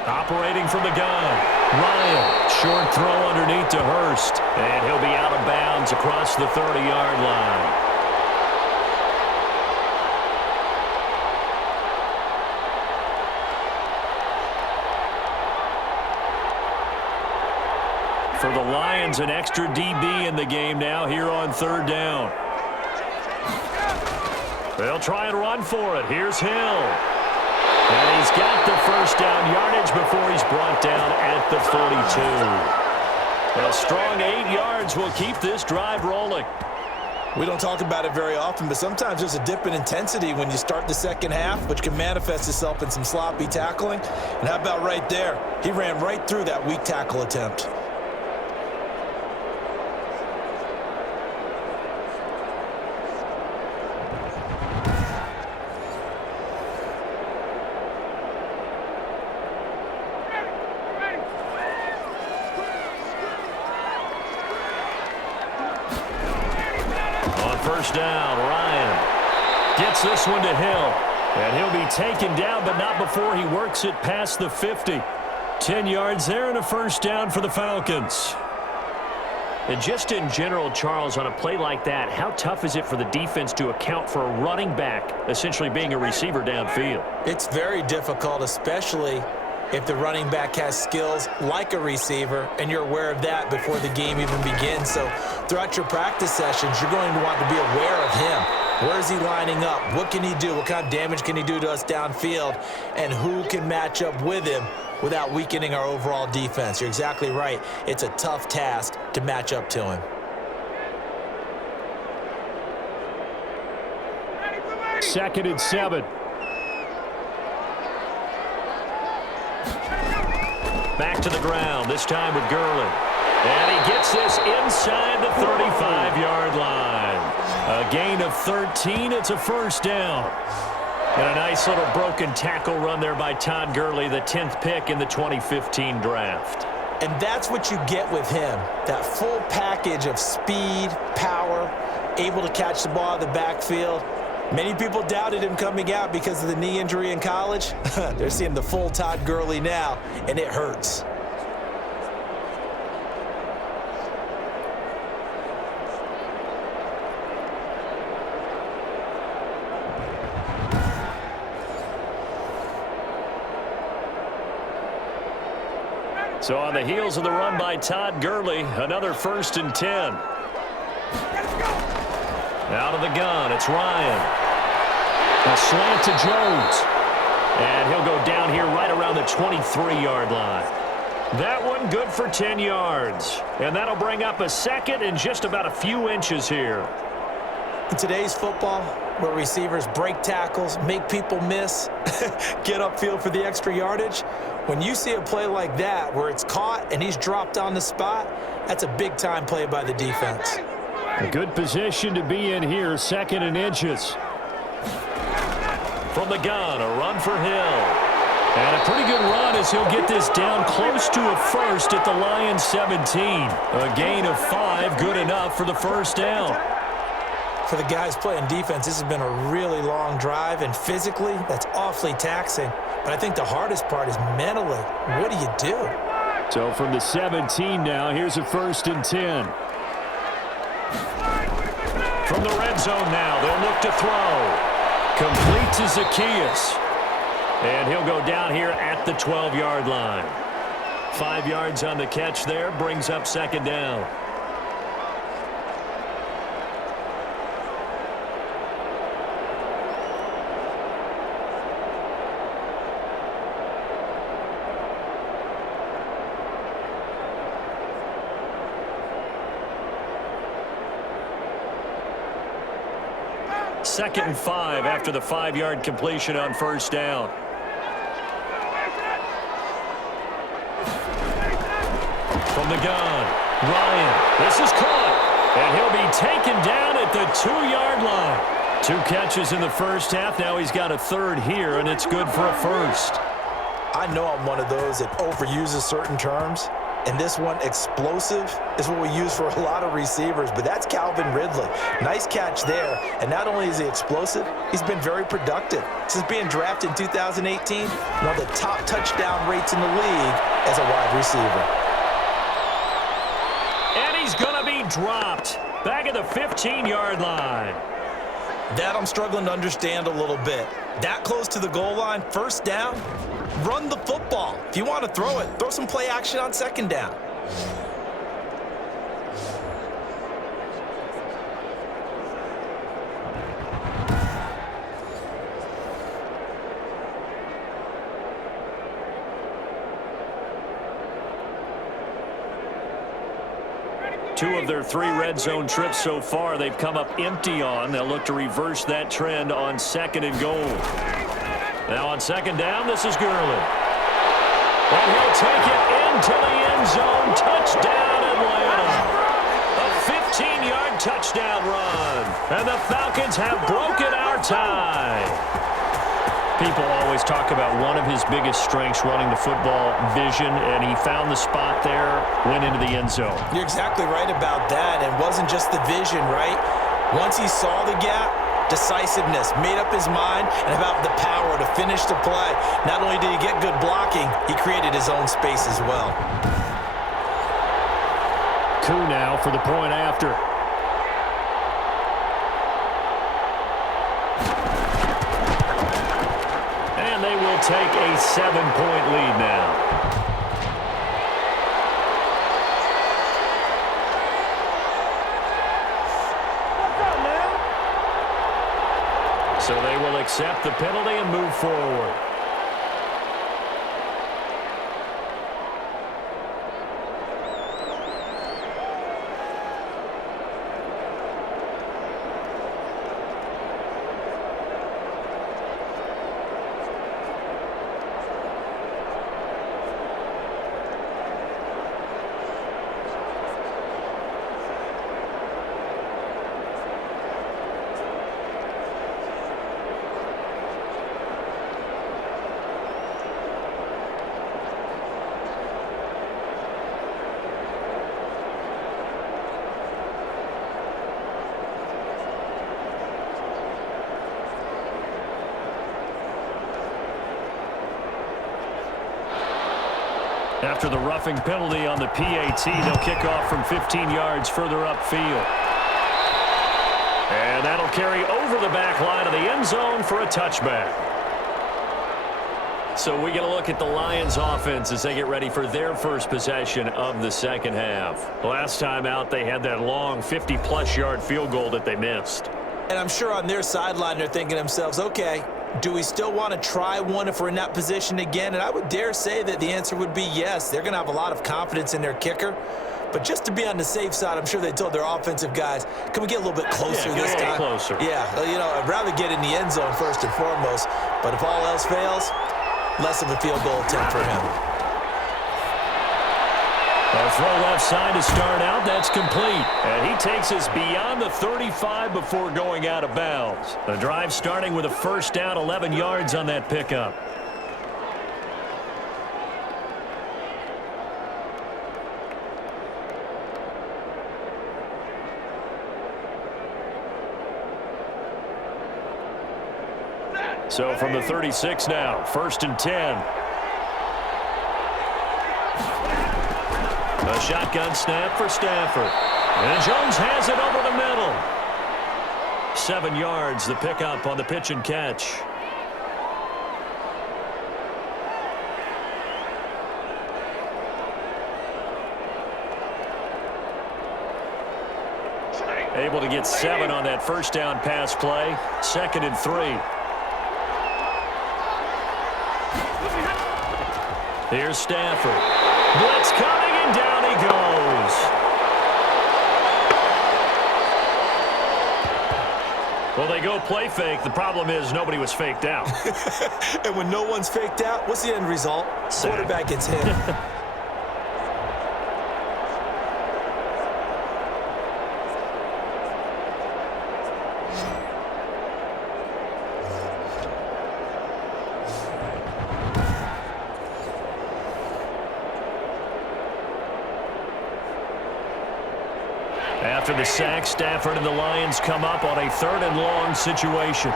Operating from the gun. Ryan, short throw underneath to Hurst. And he'll be out of bounds across the 30-yard line. For the Lions, an extra DB in the game now here on 3rd down. They'll try and run for it. Here's Hill. And he's got the first down yardage before he's brought down at the 42. A strong 8 yards will keep this drive rolling. We don't talk about it very often, but sometimes there's a dip in intensity when you start the second half, which can manifest itself in some sloppy tackling. And how about right there? He ran right through that weak tackle attempt. First down, Ryan gets this one to Hill. And he'll be taken down, but not before he works it past the 50. 10 yards there and a first down for the Falcons. And just in general, Charles, on a play like that, how tough is it for the defense to account for a running back essentially being a receiver downfield? It's very difficult, especially if the running back has skills like a receiver, and you're aware of that before the game even begins. So throughout your practice sessions, you're going to want to be aware of him. Where is he lining up? What can he do? What kind of damage can he do to us downfield? And who can match up with him without weakening our overall defense? You're exactly right. It's a tough task to match up to him. 2nd and 7. Back to the ground, this time with Gurley. And he gets this inside the 35-yard line. A gain of 13, it's a first down. And a nice little broken tackle run there by Todd Gurley, the 10th pick in the 2015 draft. And that's what you get with him, that full package of speed, power, able to catch the ball out of the backfield. Many people doubted him coming out because of the knee injury in college. They're seeing the full Todd Gurley now, and it hurts. So on the heels of the run by Todd Gurley, another 1st and 10. Out of the gun, it's Ryan. A slant to Jones. And he'll go down here right around the 23-yard line. That one good for 10 yards. And that'll bring up a 2nd and just about a few inches here. In today's football, where receivers break tackles, make people miss, get upfield for the extra yardage, when you see a play like that where it's caught and he's dropped on the spot, that's a big-time play by the defense. A good position to be in here, 2nd and inches. From the gun, a run for Hill. And a pretty good run as he'll get this down close to a 1st at the Lions 17. A gain of 5, good enough for the 1st down. For the guys playing defense, this has been a really long drive, and physically, that's awfully taxing. But I think the hardest part is mentally. What do you do? So from the 17 now, here's a 1st and 10. From the red zone now, they'll look to throw. Complete to Zacchaeus. And he'll go down here at the 12-yard line. 5 yards on the catch there, brings up 2nd down. Second and 5 after the 5-yard completion on 1st down. From the gun, Ryan. This is caught. And he'll be taken down at the 2-yard line. 2 catches in the 1st half. Now he's got a 3rd here, and it's good for a 1st. I know I'm one of those that overuses certain terms. And this one, explosive, is what we use for a lot of receivers. But that's Calvin Ridley. Nice catch there. And not only is he explosive, he's been very productive. Since being drafted in 2018, one of the top touchdown rates in the league as a wide receiver. And he's going to be dropped back at the 15-yard line. That I'm struggling to understand a little bit. That close to the goal line, 1st down, run the football. If you want to throw it, throw some play action on 2nd down. Two of their 3 red zone trips so far they've come up empty on. They'll look to reverse that trend on 2nd and goal. Now on 2nd down, this is Gurley. And he'll take it into the end zone. Touchdown, Atlanta. A 15-yard touchdown run. And the Falcons have broken our tie. People always talk about one of his biggest strengths, running the football, vision, and he found the spot there, went into the end zone. You're exactly right about that. It wasn't just the vision, right? Once he saw the gap, decisiveness, made up his mind, and about the power to finish the play. Not only did he get good blocking, he created his own space as well. Coup now for the point after. And they will take a 7-point lead now. So they will accept the penalty and move forward. After the roughing penalty on the PAT, they'll kick off from 15 yards further upfield. And that'll carry over the back line of the end zone for a touchback. So we get a look at the Lions offense as they get ready for their first possession of the second half. Last time out, they had that long 50-plus yard field goal that they missed. And I'm sure on their sideline they're thinking to themselves, okay, do we still want to try one if we're in that position again? And I would dare say that the answer would be yes. They're going to have a lot of confidence in their kicker. But just to be on the safe side, I'm sure they told their offensive guys, can we get a little bit closer this time? Closer. Yeah, you know, I'd rather get in the end zone first and foremost. But if all else fails, less of a field goal attempt for him. A throw left side to start out. That's complete. And he takes us beyond the 35 before going out of bounds. The drive starting with a first down, 11 yards on that pickup. So from the 36 now, 1st and 10. A shotgun snap for Stafford. And Jones has it over the middle. 7 yards, the pickup on the pitch and catch. Able to get 7 on that first down pass play. 2nd and 3. Here's Stafford. Blitz coming, and down he goes. Well, they go play fake. The problem is nobody was faked out. And when no one's faked out, what's the end result? Quarterback gets hit. After the sack, Stafford and the Lions come up on a 3rd and long situation.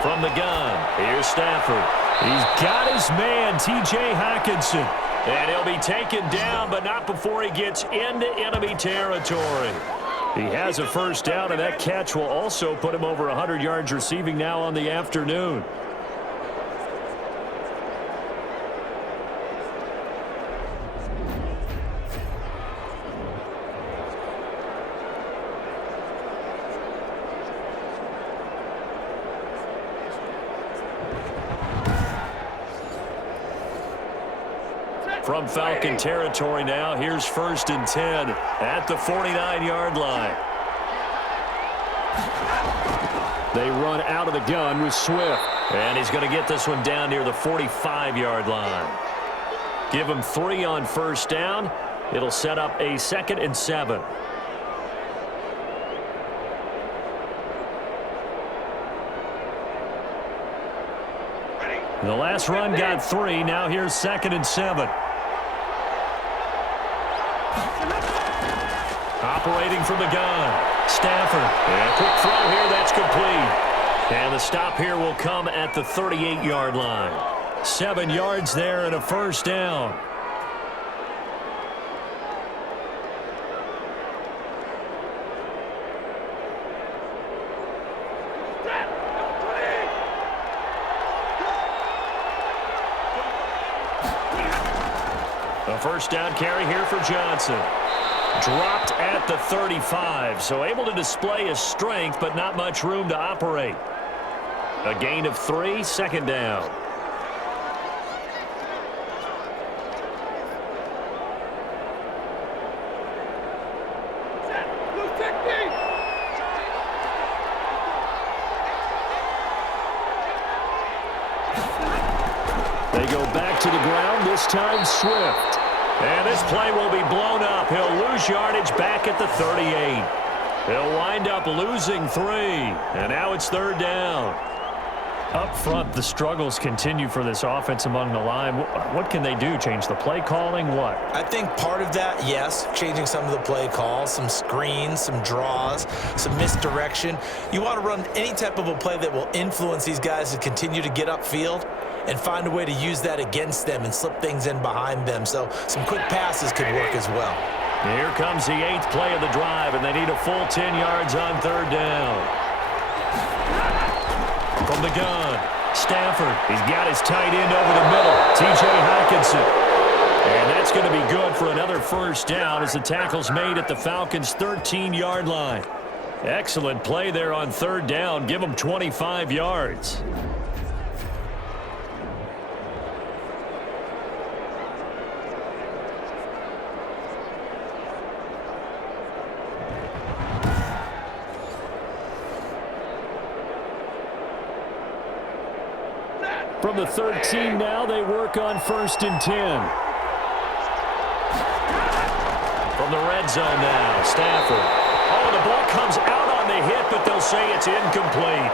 From the gun, here's Stafford. He's got his man, T.J. Hockenson. And he'll be taken down, but not before he gets into enemy territory. He has a first down, and that catch will also put him over 100 yards receiving now on the afternoon. From Falcon territory now, here's 1st and 10 at the 49-yard line. They run out of the gun with Swift. And he's going to get this one down near the 45-yard line. Give him 3 on first down. It'll set up a 2nd and 7. The last run got 3. Now here's 2nd and 7. Operating from the gun, Stafford. And a quick throw here, that's complete. And the stop here will come at the 38-yard line. 7 yards there and a first down. A first down carry here for Johnson. Dropped at the 35, so able to display his strength, but not much room to operate. A gain of 3, 2nd down. They go back to the ground, this time Swift. And this play will be blown up. He'll lose yardage back at the 38. He'll wind up losing 3. And now it's 3rd down. Up front, the struggles continue for this offense among the line. What can they do? Change the play calling? What? I think part of that, yes, changing some of the play calls, some screens, some draws, some misdirection. You want to run any type of a play that will influence these guys to continue to get upfield and find a way to use that against them and slip things in behind them. So some quick passes could work as well. Here comes the 8th play of the drive, and they need a full 10 yards on 3rd down. From the gun, Stafford. He's got his tight end over the middle, T.J. Hockenson. And that's going to be good for another 1st down as the tackle's made at the Falcons' 13-yard line. Excellent play there on 3rd down. Give them 25 yards. From the 13 now, they work on 1st and 10. From the red zone now, Stafford. Oh, the ball comes out on the hit, but they'll say it's incomplete.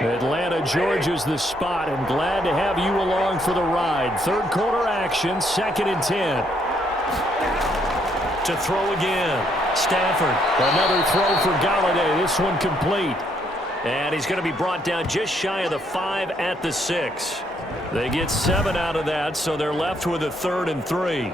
Atlanta, Georgia's the spot, and glad to have you along for the ride. 3rd quarter action, 2nd and 10. To throw again. Stafford, another throw for Galladay. This one complete. And he's going to be brought down just shy of the 5 at the 6. They get 7 out of that, so they're left with a 3rd and 3.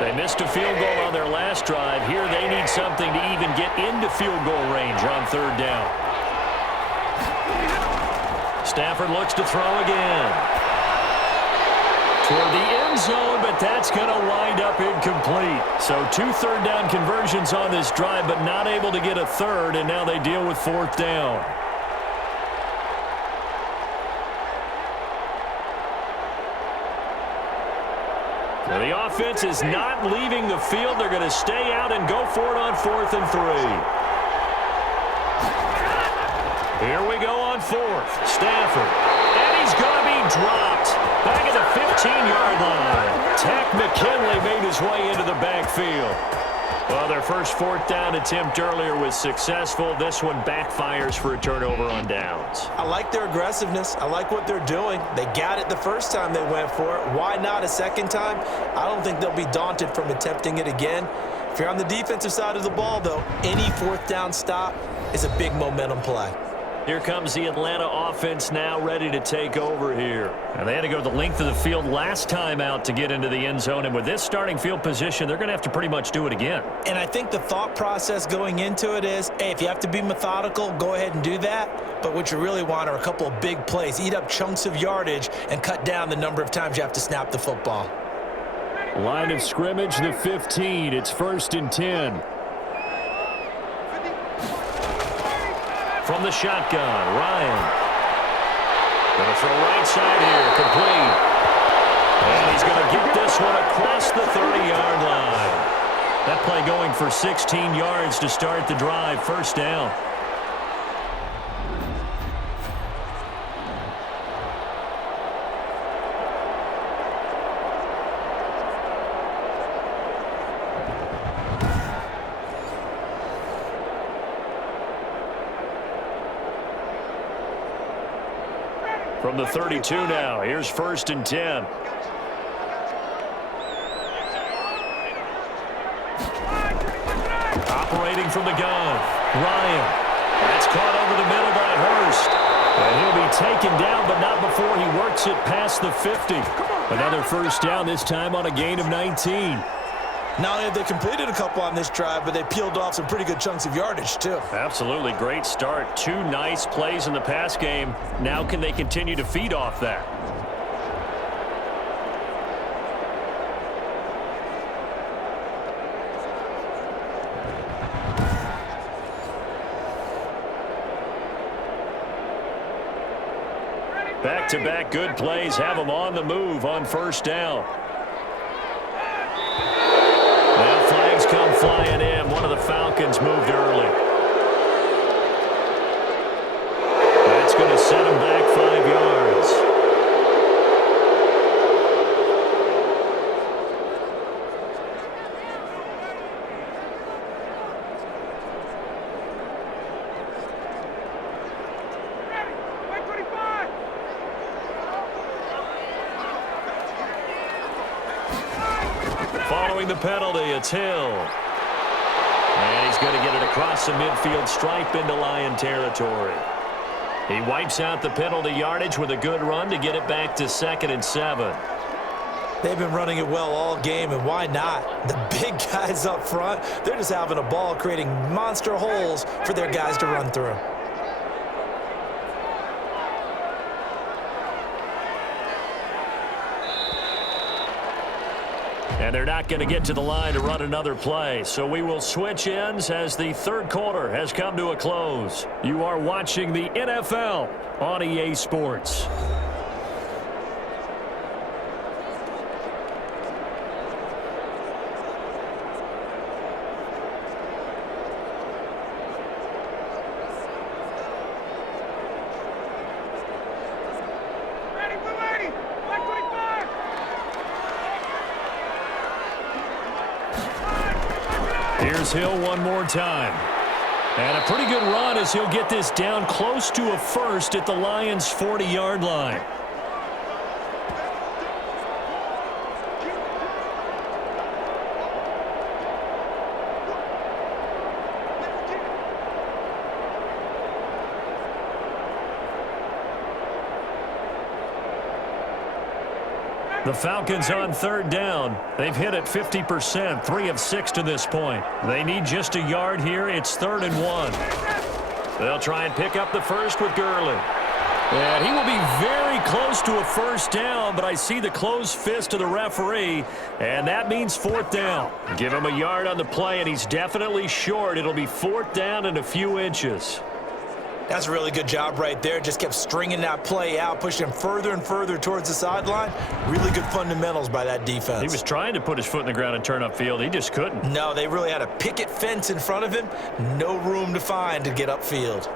They missed a field goal on their last drive. Here they need something to even get into field goal range on 3rd down. Stafford looks to throw again. Toward the end zone, but that's going to wind up incomplete. So 2 3rd down conversions on this drive, but not able to get a 3rd, and now they deal with 4th down. Well, the offense is not leaving the field. They're going to stay out and go for it on 4th and 3. Here we go on 4th. Stafford. And he's going to be dropped. Back at the 15-yard line. Tack McKinley made his way into the backfield. Well, their first 4th down attempt earlier was successful. This one backfires for a turnover on downs. I like their aggressiveness. I like what they're doing. They got it the first time they went for it. Why not a second time? I don't think they'll be daunted from attempting it again. If you're on the defensive side of the ball, though, any 4th down stop is a big momentum play. Here comes the Atlanta offense now ready to take over here. And they had to go the length of the field last time out to get into the end zone. And with this starting field position, they're going to have to pretty much do it again. And I think the thought process going into it is, hey, if you have to be methodical, go ahead and do that. But what you really want are a couple of big plays. Eat up chunks of yardage and cut down the number of times you have to snap the football. Line of scrimmage, the 15. It's 1st and 10. From the shotgun, Ryan. Going to throw right side here, complete. And he's going to get this one across the 30-yard line. That play going for 16 yards to start the drive, 1st down. From the 32 now, here's 1st and 10. Operating from the gun, Ryan. That's caught over the middle by Hurst. And he'll be taken down, but not before he works it past the 50. Another 1st down, this time on a gain of 19. Not only have they completed a couple on this drive, but they peeled off some pretty good chunks of yardage, too. Absolutely. Great start. 2 nice plays in the pass game. Now can they continue to feed off that? Back-to-back good plays have them on the move on 1st down. Falcons moved early. That's going to set him back 5 yards. Following the penalty, it's Hill. And he's going to get it across the midfield stripe into Lion territory. He wipes out the penalty yardage with a good run to get it back to 2nd and 7. They've been running it well all game, and why not? The big guys up front, they're just having a ball creating monster holes for their guys to run through. And they're not going to get to the line to run another play. So we will switch ends as the third quarter has come to a close. You are watching the NFL on EA Sports. Here's Hill one more time. And a pretty good run as he'll get this down close to a first at the Lions' 40-yard line. The Falcons on third down. They've hit it 50%, 3 of 6 to this point. They need just a yard here. It's 3rd and 1. They'll try and pick up the first with Gurley. And he will be very close to a first down, but I see the closed fist of the referee, and that means 4th down. Give him a yard on the play, and he's definitely short. It'll be 4th down and a few inches. That's a really good job right there. Just kept stringing that play out, pushing him further and further towards the sideline. Really good fundamentals by that defense. He was trying to put his foot in the ground and turn upfield. He just couldn't. No, they really had a picket fence in front of him. No room to find to get upfield.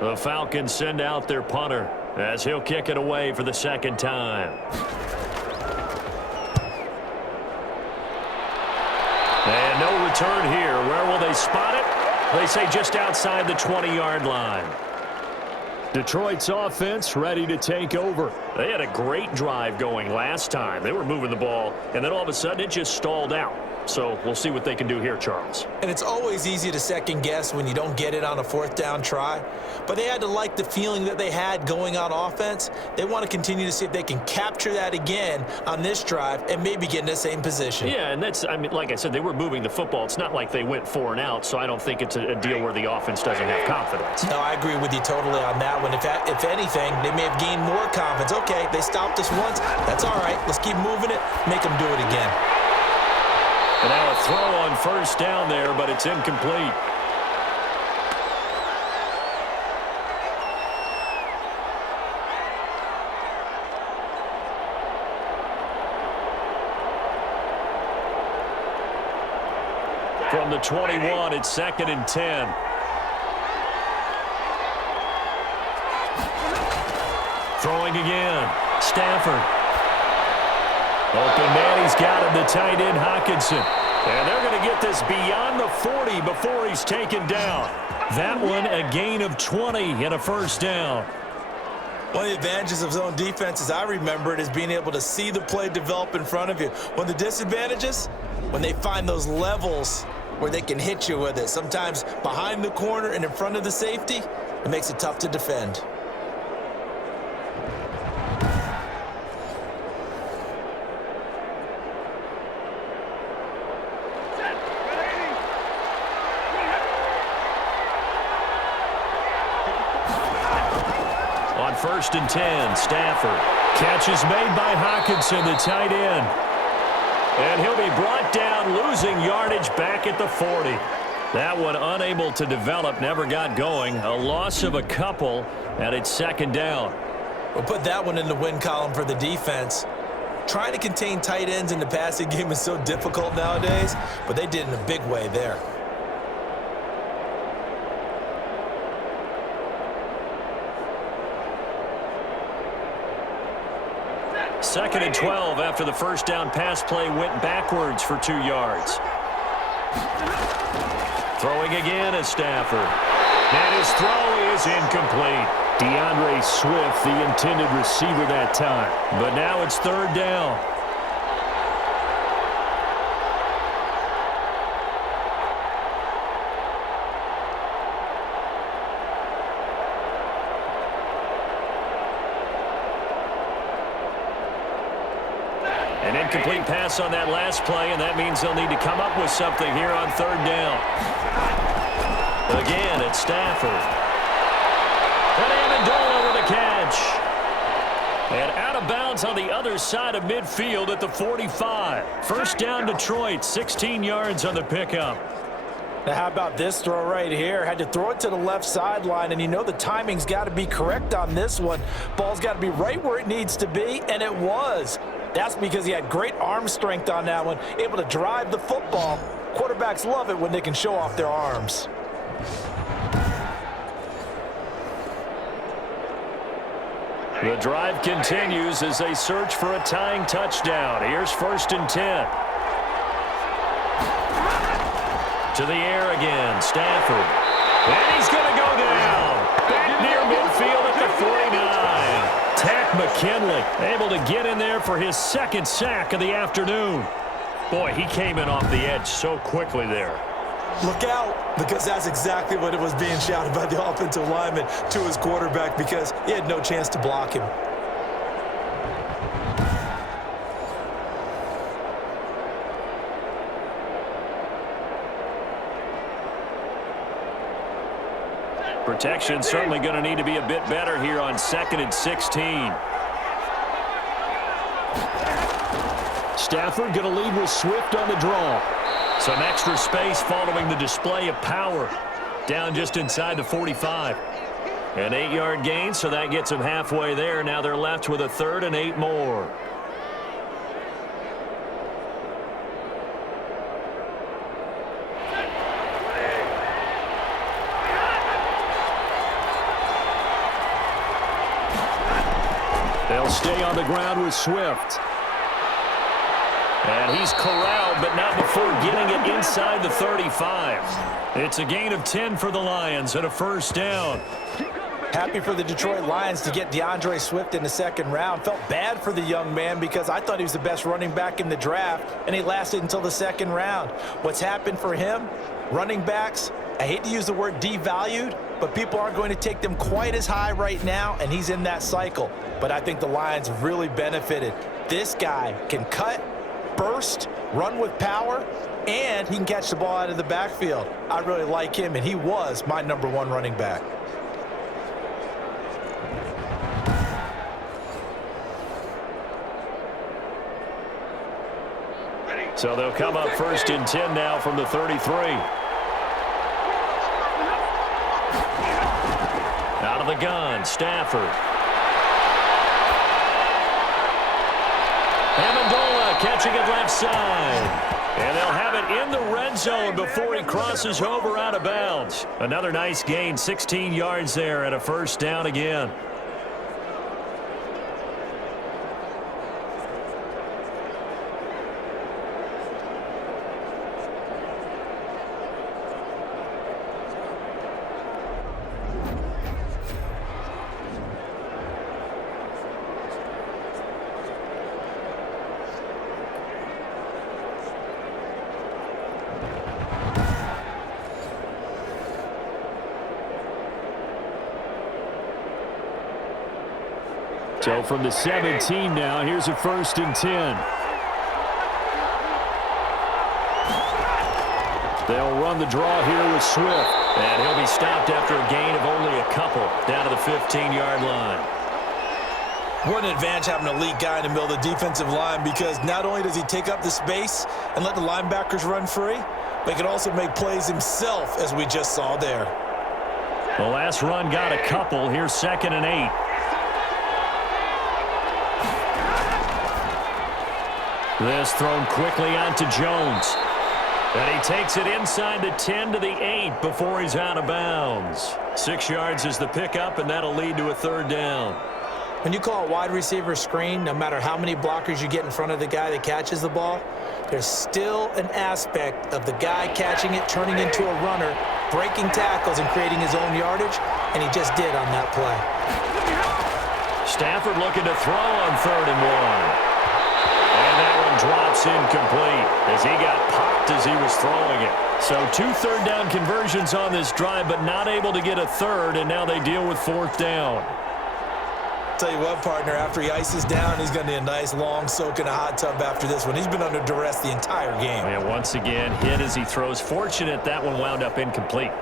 The Falcons send out their punter as he'll kick it away for the 2nd time. And no return here. Where will they spot it? They say just outside the 20-yard line. Detroit's offense ready to take over. They had a great drive going last time. They were moving the ball, and then all of a sudden it just stalled out. So we'll see what they can do here, Charles. And it's always easy to second guess when you don't get it on a 4th down try. But they had to like the feeling that they had going on offense. They want to continue to see if they can capture that again on this drive and maybe get in the same position. Yeah, and that's, I mean, like I said, they were moving the football. It's not like they went 4 and out, so I don't think it's a deal where the offense doesn't have confidence. No, I agree with you totally on that one. If anything, they may have gained more confidence. Okay, they stopped us once. That's all right. Let's keep moving it. Make them do it again. And now a throw on 1st down there, but it's incomplete. From the 21, it's 2nd and 10. Throwing again. Stafford. Open man, he's got him, the tight end, Hockenson. And they're going to get this beyond the 40 before he's taken down. That one, a gain of 20 and a 1st down. One of the advantages of zone defense, as I remember it, is being able to see the play develop in front of you. One of the disadvantages, when they find those levels where they can hit you with it. Sometimes behind the corner and in front of the safety, it makes it tough to defend. On 1st and 10, Stafford. Catch is made by Hockenson, the tight end. And he'll be brought down, losing yardage back at the 40. That one unable to develop, never got going. A loss of a couple, and it's second down. We'll put that one in the win column for the defense. Trying to contain tight ends in the passing game is so difficult nowadays, but they did in a big way there. Second and 12 after the first down pass play went backwards for 2 yards. Throwing again is Stafford. And his throw is incomplete. DeAndre Swift, the intended receiver that time. But now it's third down. An incomplete pass on that last play, and that means they'll need to come up with something here on third down. Again, it's Stafford. And Amendola with a catch. And out of bounds on the other side of midfield at the 45. First down Detroit, 16 yards on the pickup. Now how about this throw right here? Had to throw it to the left sideline, and you know the timing's got to be correct on this one. Ball's got to be right where it needs to be, and it was. That's because he had great arm strength on that one, able to drive the football. Quarterbacks love it when they can show off their arms. The drive continues as they search for a tying touchdown. Here's first and 10. To the air again, Stafford. And he's going to go down. Back near midfield at the 49. Tack McKinley able to get in there for his second sack of the afternoon. Boy, he came in off the edge so quickly there. Look out, because that's exactly what it was being shouted by the offensive lineman to his quarterback, because he had no chance to block him. Protection certainly going to need to be a bit better here on second and 16. Stafford going to lead with Swift on the draw. Some extra space following the display of power. Down just inside the 45. An 8-yard gain, so that gets them halfway there. Now they're left with a third and 8 more. They'll stay on the ground with Swift. And he's corralled, but not before getting it inside the 35. It's a gain of 10 for the Lions and a first down. Happy for the Detroit Lions to get DeAndre Swift in the second round. Felt bad for the young man because I thought he was the best running back in the draft, and he lasted until the second round. What's happened for him? Running backs, I hate to use the word devalued, but people aren't going to take them quite as high right now, and he's in that cycle. But I think the Lions really benefited. This guy can cut, burst, run with power, and he can catch the ball out of the backfield. I really like him, and he was my #1 running back. So they'll come up first and 10 now from the 33. Out of the gun, Stafford. Amendola catching it left side. And they'll have it in the red zone before he crosses over out of bounds. Another nice gain, 16 yards there and a first down again. So from the 17 now, here's a first and 10. They'll run the draw here with Swift. And he'll be stopped after a gain of only a couple down to the 15-yard line. What an advantage having an elite guy in the middle of the defensive line, because not only does he take up the space and let the linebackers run free, but he can also make plays himself, as we just saw there. The last run got a couple. Here's 2nd and 8. This thrown quickly onto Jones. And he takes it inside the 10 to the 8 before he's out of bounds. 6 yards is the pickup, and that'll lead to a 3rd down. When you call a wide receiver screen, no matter how many blockers you get in front of the guy that catches the ball, there's still an aspect of the guy catching it, turning into a runner, breaking tackles and creating his own yardage, and he just did on that play. Stafford looking to throw on 3rd and 1. And that one drops incomplete as he got popped as he was throwing it. So 2 third-down conversions on this drive, but not able to get a 3rd, and now they deal with 4th down. Tell you what, partner, after he ices down, he's going to need a nice long soak in a hot tub after this one. He's been under duress the entire game. And once again, hit as he throws. Fortunate that one wound up incomplete.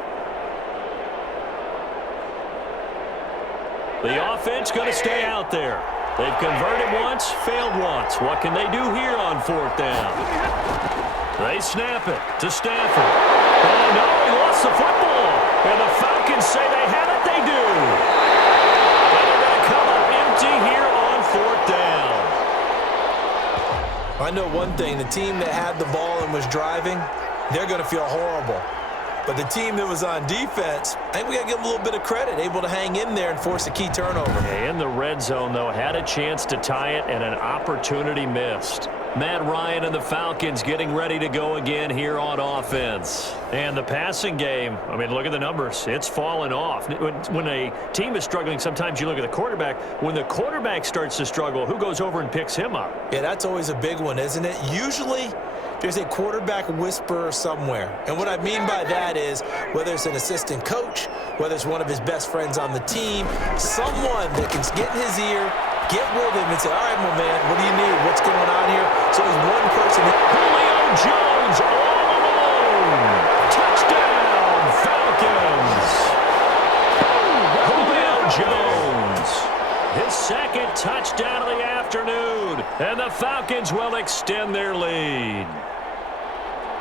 The offense going to stay out there. They've converted once, failed once. What can they do here on 4th down? They snap it to Stafford. Oh, no, he lost the football. And the Falcons say they have it. They do. And they're going to come up empty here on 4th down. I know one thing. The team that had the ball and was driving, they're going to feel horrible. But the team that was on defense, I think we got to give them a little bit of credit, able to hang in there and force a key turnover. In the red zone, though, had a chance to tie it and an opportunity missed. Matt Ryan and the Falcons getting ready to go again here on offense. And the passing game, I mean, look at the numbers. It's fallen off. When a team is struggling, sometimes you look at the quarterback. When the quarterback starts to struggle, who goes over and picks him up? Yeah, that's always a big one, isn't it? Usually there's a quarterback whisperer somewhere. And what I mean by that is whether it's an assistant coach, whether it's one of his best friends on the team, someone that can get in his ear, get with him and say, all right, my man, what do you need? What's going on here? So there's one person. Julio Jones all alone. Touchdown, Falcons. Julio Jones. His 2nd touchdown of the afternoon. And the Falcons will extend their lead.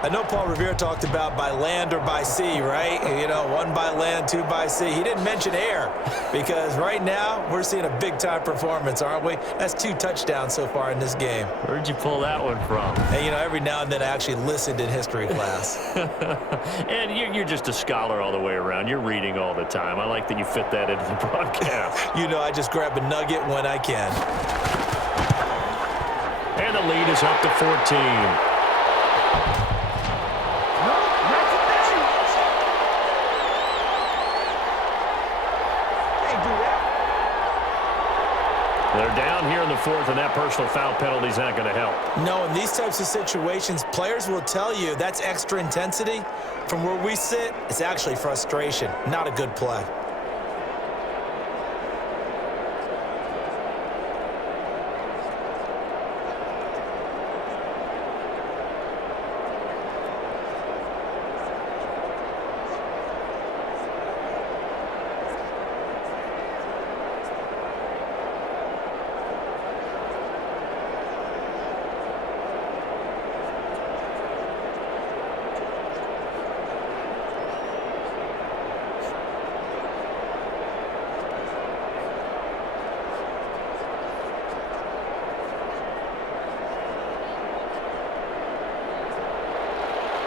I know Paul Revere talked about by land or by sea, right? You know, 1 by land, 2 by sea. He didn't mention air because right now we're seeing a big-time performance, aren't we? That's 2 touchdowns so far in this game. Where'd you pull that one from? And, you know, every now and then I actually listened in history class. And you're just a scholar all the way around. You're reading all the time. I like that you fit that into the broadcast. You know, I just grab a nugget when I can. And the lead is up to 14. They're down here in the 4th, and that personal foul penalty is not going to help. No, in these types of situations, players will tell you that's extra intensity. From where we sit, it's actually frustration, not a good play.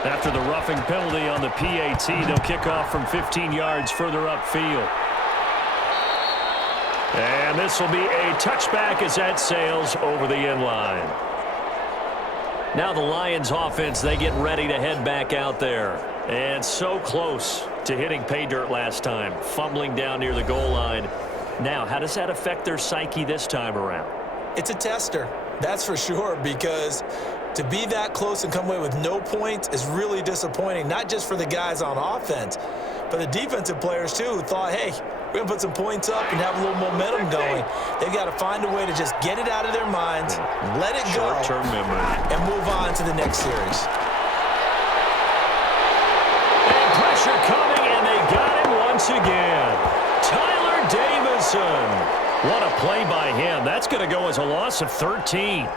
After the roughing penalty on the PAT, they'll kick off from 15 yards further upfield. And this will be a touchback as that sails over the end line. Now the Lions offense, they get ready to head back out there. And so close to hitting pay dirt last time, fumbling down near the goal line. Now, how does that affect their psyche this time around? It's a tester, that's for sure, because to be that close and come away with no points is really disappointing, not just for the guys on offense, but the defensive players too who thought, hey, we're going to put some points up and have a little momentum going. They've got to find a way to just get it out of their minds, let it go, short-term memory, and move on to the next series. And pressure coming, and they got him once again. Tyler Davison What a play by him. That's going to go as a loss of 13.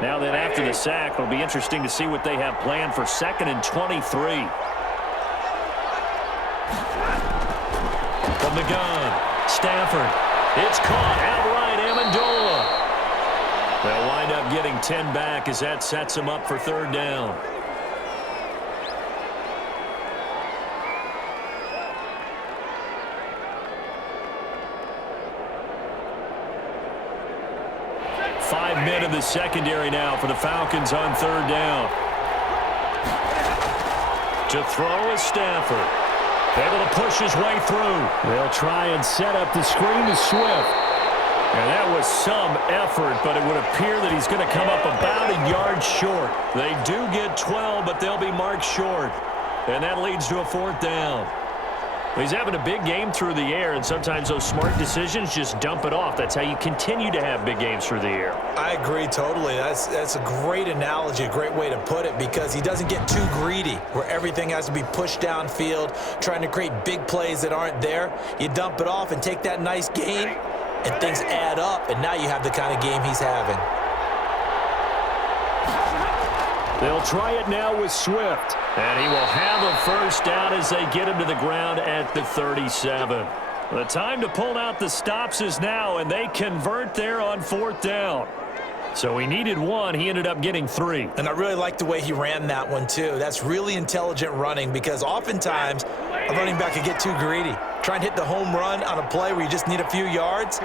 Now then, after the sack, it'll be interesting to see what they have planned for 2nd and 23. From the gun, Stafford. It's caught outright, Amendola. They'll wind up getting 10 back as that sets them up for 3rd down. Five men in the secondary now for the Falcons on 3rd down. To throw is Stafford. Able to push his way through. They'll try and set up the screen to Swift. And that was some effort, but it would appear that he's going to come up about a yard short. They do get 12, but they'll be marked short. And that leads to a 4th down. He's having a big game through the air, and sometimes those smart decisions just dump it off. That's how you continue to have big games through the air. I agree totally. That's a great analogy, a great way to put it, because he doesn't get too greedy where everything has to be pushed downfield, trying to create big plays that aren't there. You dump it off and take that nice gain, and things add up, and now you have the kind of game he's having. They'll try it now with Swift. And he will have a 1st down as they get him to the ground at the 37. The time to pull out the stops is now, and they convert there on 4th down. So he needed 1. He ended up getting 3. And I really like the way he ran that one, too. That's really intelligent running, because oftentimes a running back can get too greedy. Try and hit the home run on a play where you just need a few yards.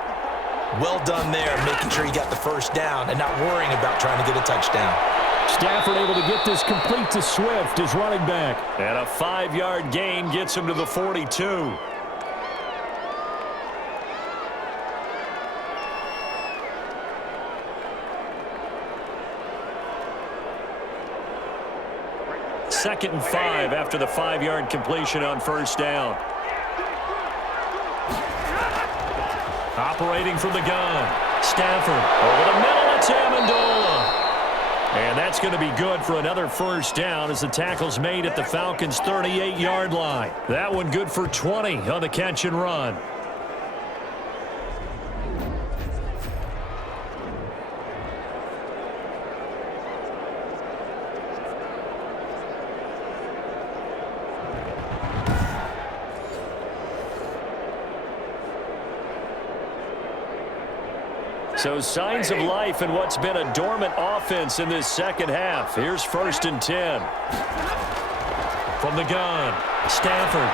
Well done there, making sure he got the 1st down and not worrying about trying to get a touchdown. Stafford able to get this complete to Swift, his running back. And a 5-yard gain gets him to the 42. Second and 5 after the 5-yard completion on 1st down. Operating from the gun. Stafford over the middle. It's Amendola. And that's going to be good for another 1st down as the tackle's made at the Falcons' 38-yard line. That one good for 20 on the catch and run. So signs of life in what's been a dormant offense in this 2nd half. Here's 1st and 10. From the gun, Stafford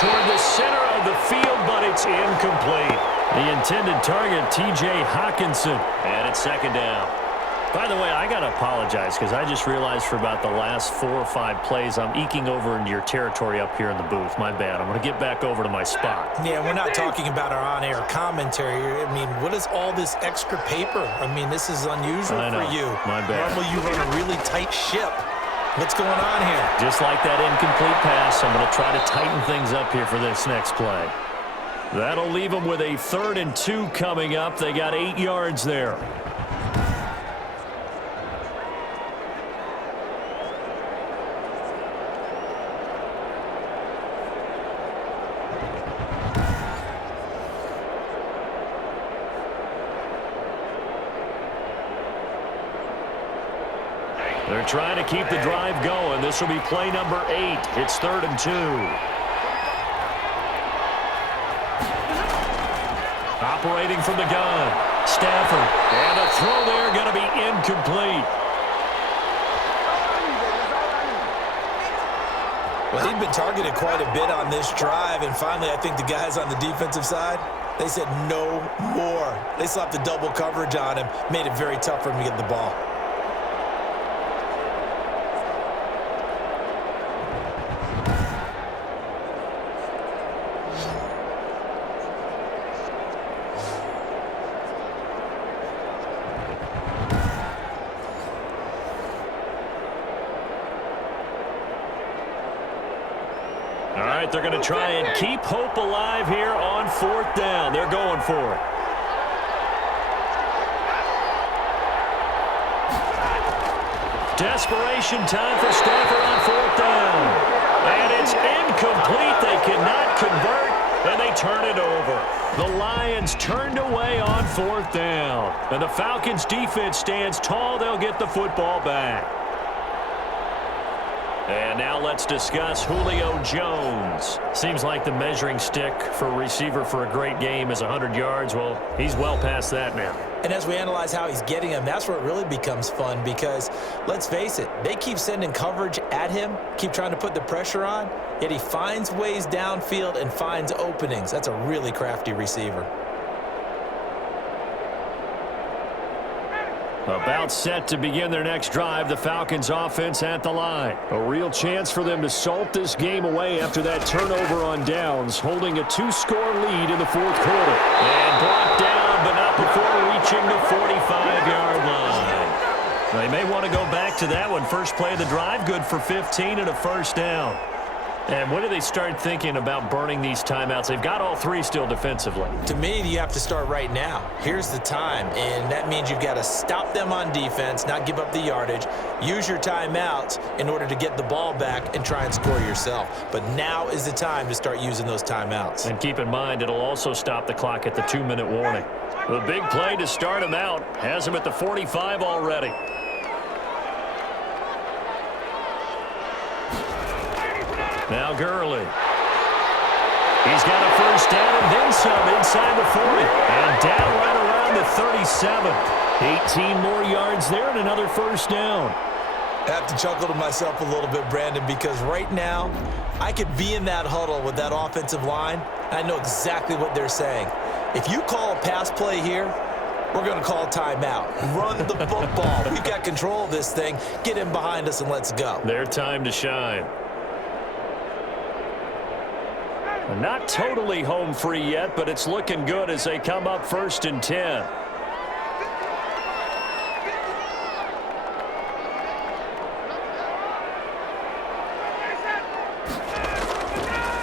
toward the center of the field, but it's incomplete. The intended target, T.J. Hawkinson, and it's 2nd down. By the way, I got to apologize because I just realized for about the last 4 or 5 plays, I'm eking over into your territory up here in the booth. My bad. I'm going to get back over to my spot. Yeah, we're not talking about our on-air commentary. I mean, what is all this extra paper? I mean, this is unusual for you. My bad. Normally you run a really tight ship. What's going on here? Just like that incomplete pass, I'm going to try to tighten things up here for this next play. That'll leave them with a 3rd and 2 coming up. They got 8 yards there. They're trying to keep the drive going. This will be play number 8. It's 3rd and 2. Operating from the gun, Stafford. And a throw there going to be incomplete. Well, he'd been targeted quite a bit on this drive, and finally I think the guys on the defensive side, they said no more. They slapped the double coverage on him, made it very tough for him to get the ball. right, they're going to try and keep hope alive here on 4th down. They're going for it. Desperation time for Stafford on 4th down. And it's incomplete. They cannot convert, and they turn it over. The Lions turned away on 4th down. And the Falcons defense stands tall. They'll get the football back. And now let's discuss Julio Jones. Seems like the measuring stick for a receiver for a great game is 100 yards. Well, he's well past that now. And as we analyze how he's getting them, that's where it really becomes fun because, let's face it, they keep sending coverage at him, keep trying to put the pressure on, yet he finds ways downfield and finds openings. That's a really crafty receiver. About set to begin their next drive, the Falcons offense at the line. A real chance for them to salt this game away after that turnover on downs, holding a 2-score lead in the 4th quarter. And brought down, but not before reaching the 45-yard line. They may want to go back to that one. First play of the drive, good for 15 and a first down. And when do they start thinking about burning these timeouts? They've got all 3 still defensively. To me, you have to start right now. Here's the time, and that means you've got to stop them on defense, not give up the yardage, use your timeouts in order to get the ball back and try and score yourself. But now is the time to start using those timeouts. And keep in mind, it'll also stop the clock at the 2-minute warning. The big play to start him out has him at the 45 already. Now Gurley. He's got a first down and then some inside the 40. And down right around the 37. 18 more yards there and another first down. I have to chuckle to myself a little bit, Brandon, because right now I could be in that huddle with that offensive line, and I know exactly what they're saying. If you call a pass play here, we're going to call a timeout. Run the football. We've got control of this thing. Get in behind us and let's go. Their time to shine. Not totally home free yet, but it's looking good as they come up 1st and 10.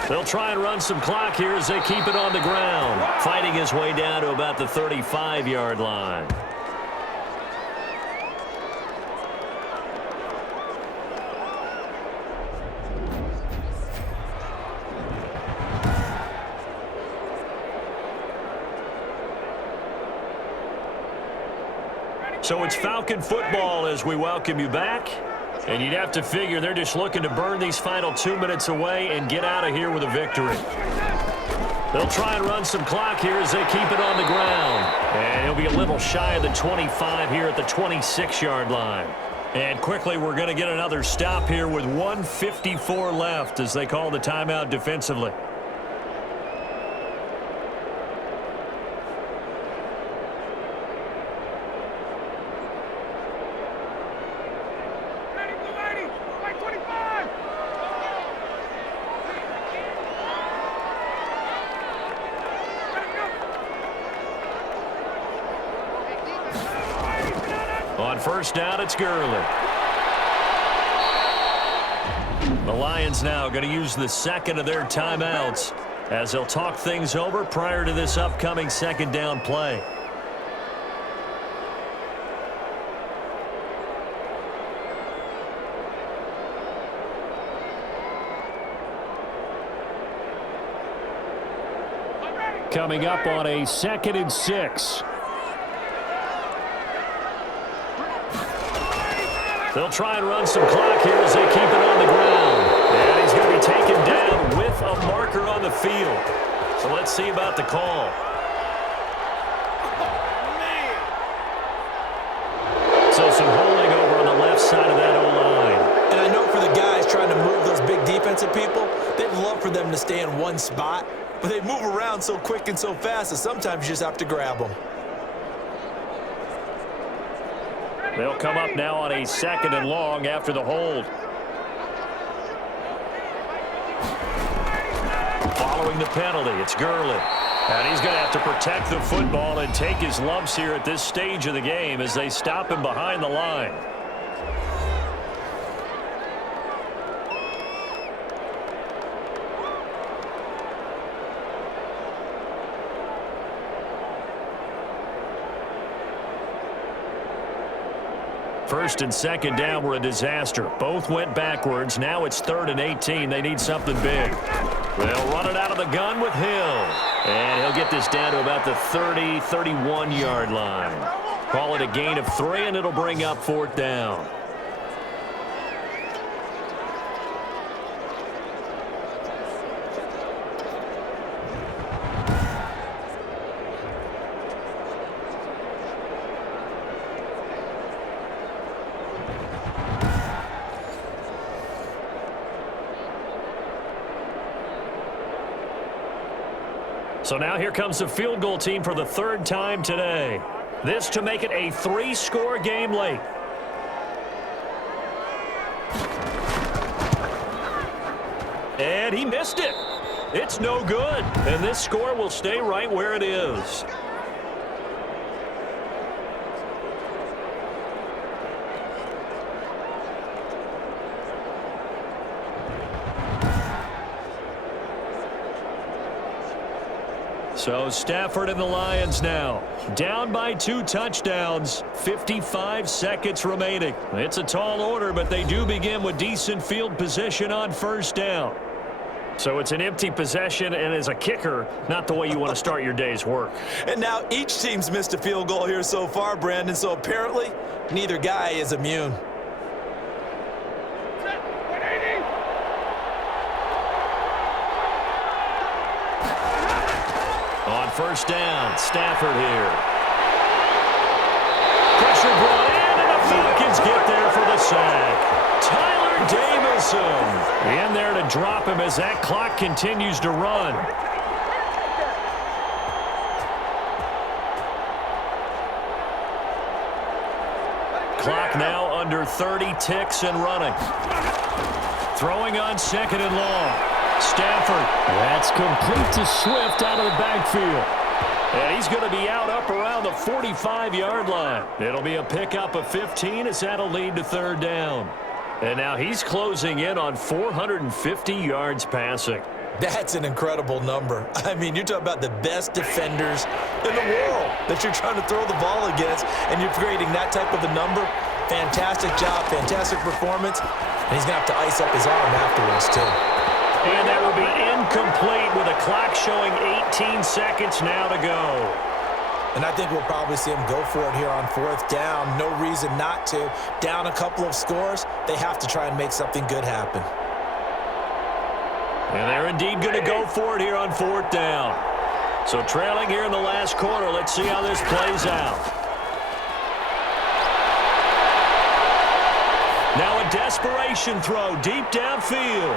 They'll try and run some clock here as they keep it on the ground. Fighting his way down to about the 35-yard line. So it's Falcon football as we welcome you back. And you'd have to figure they're just looking to burn these final 2 minutes away and get out of here with a victory. They'll try and run some clock here as they keep it on the ground. And he'll be a little shy of the 25 here at the 26-yard line. And quickly, we're going to get another stop here with 1:54 left as they call the timeout defensively. On first down, it's Gurley. The Lions now going to use the second of their timeouts as they'll talk things over prior to this upcoming 2nd down play. Coming up on a 2nd and 6. They'll try and run some clock here as they keep it on the ground. And he's going to be taken down with a marker on the field. So let's see about the call. So some holding over on the left side of that O-line. And I know for the guys trying to move those big defensive people, they'd love for them to stay in one spot. But they move around so quick and so fast that sometimes you just have to grab them. They'll come up now on a 2nd and long after the hold. Following the penalty, it's Gurley. And he's going to have to protect the football and take his lumps here at this stage of the game as they stop him behind the line. First and second down were a disaster. Both went backwards. Now it's 3rd and 18. They need something big. They'll run it out of the gun with Hill. And he'll get this down to about the 30, 31-yard line. Call it a gain of 3, and it'll bring up 4th down. So now here comes the field goal team for the 3rd time today. This to make it a 3-score game late. And he missed it. It's no good. And this score will stay right where it is. So Stafford and the Lions now down by 2 touchdowns, 55 seconds remaining. It's a tall order, but they do begin with decent field position on 1st down. So it's an empty possession, and as a kicker, not the way you want to start your day's work. And now each team's missed a field goal here so far, Brandon, so apparently neither guy is immune. On 1st down, Stafford here. Pressure brought in, and the Falcons get there for the sack. Tyler Davison in there to drop him as that clock continues to run. Clock now under 30 ticks and running. Throwing on 2nd and long. Stafford, that's complete to Swift out of the backfield. And he's going to be out up around the 45-yard line. It'll be a pickup of 15 as that'll lead to 3rd down. And now he's closing in on 450 yards passing. That's an incredible number. I mean, you're talking about the best defenders in the world that you're trying to throw the ball against, and you're creating that type of a number. Fantastic job, fantastic performance. And he's going to have to ice up his arm afterwards, too. And that will be incomplete with a clock showing 18 seconds now to go. And I think we'll probably see him go for it here on 4th down. No reason not to. Down a couple of scores, they have to try and make something good happen. And they're indeed going to go for it here on 4th down. So trailing here in the last quarter, let's see how this plays out. Now a desperation throw deep downfield.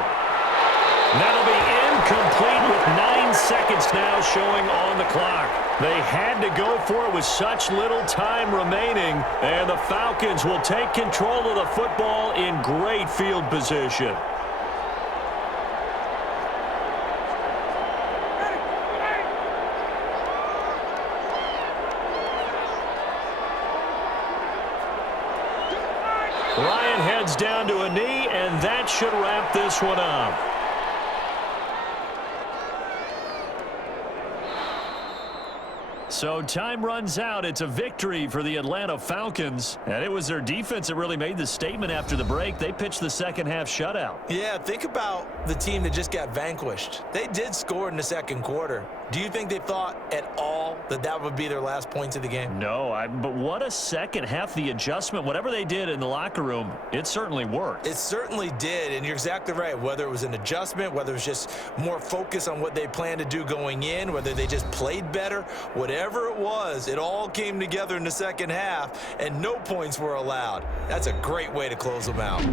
That'll be incomplete with 9 seconds now showing on the clock. They had to go for it with such little time remaining, and the Falcons will take control of the football in great field position. Ryan heads down to a knee, and that should wrap this one up. So time runs out. It's a victory for the Atlanta Falcons. And it was their defense that really made the statement after the break. They pitched the second half shutout. Yeah, think about the team that just got vanquished. They did score in the 2nd quarter. Do you think they thought at all that that would be their last points of the game? No, but what a second half. The adjustment, whatever they did in the locker room, it certainly worked. It certainly did, and you're exactly right. Whether it was an adjustment, whether it was just more focus on what they planned to do going in, whether they just played better, whatever it was, it all came together in the 2nd half, and no points were allowed. That's a great way to close them out.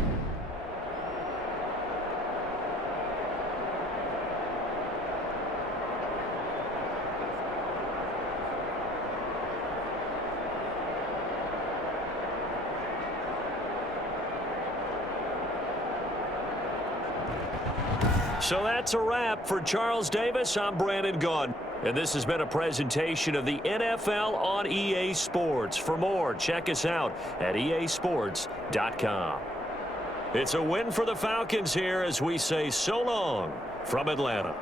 So that's a wrap for Charles Davis. I'm Brandon Gunn. And this has been a presentation of the NFL on EA Sports. For more, check us out at easports.com. It's a win for the Falcons here as we say so long from Atlanta.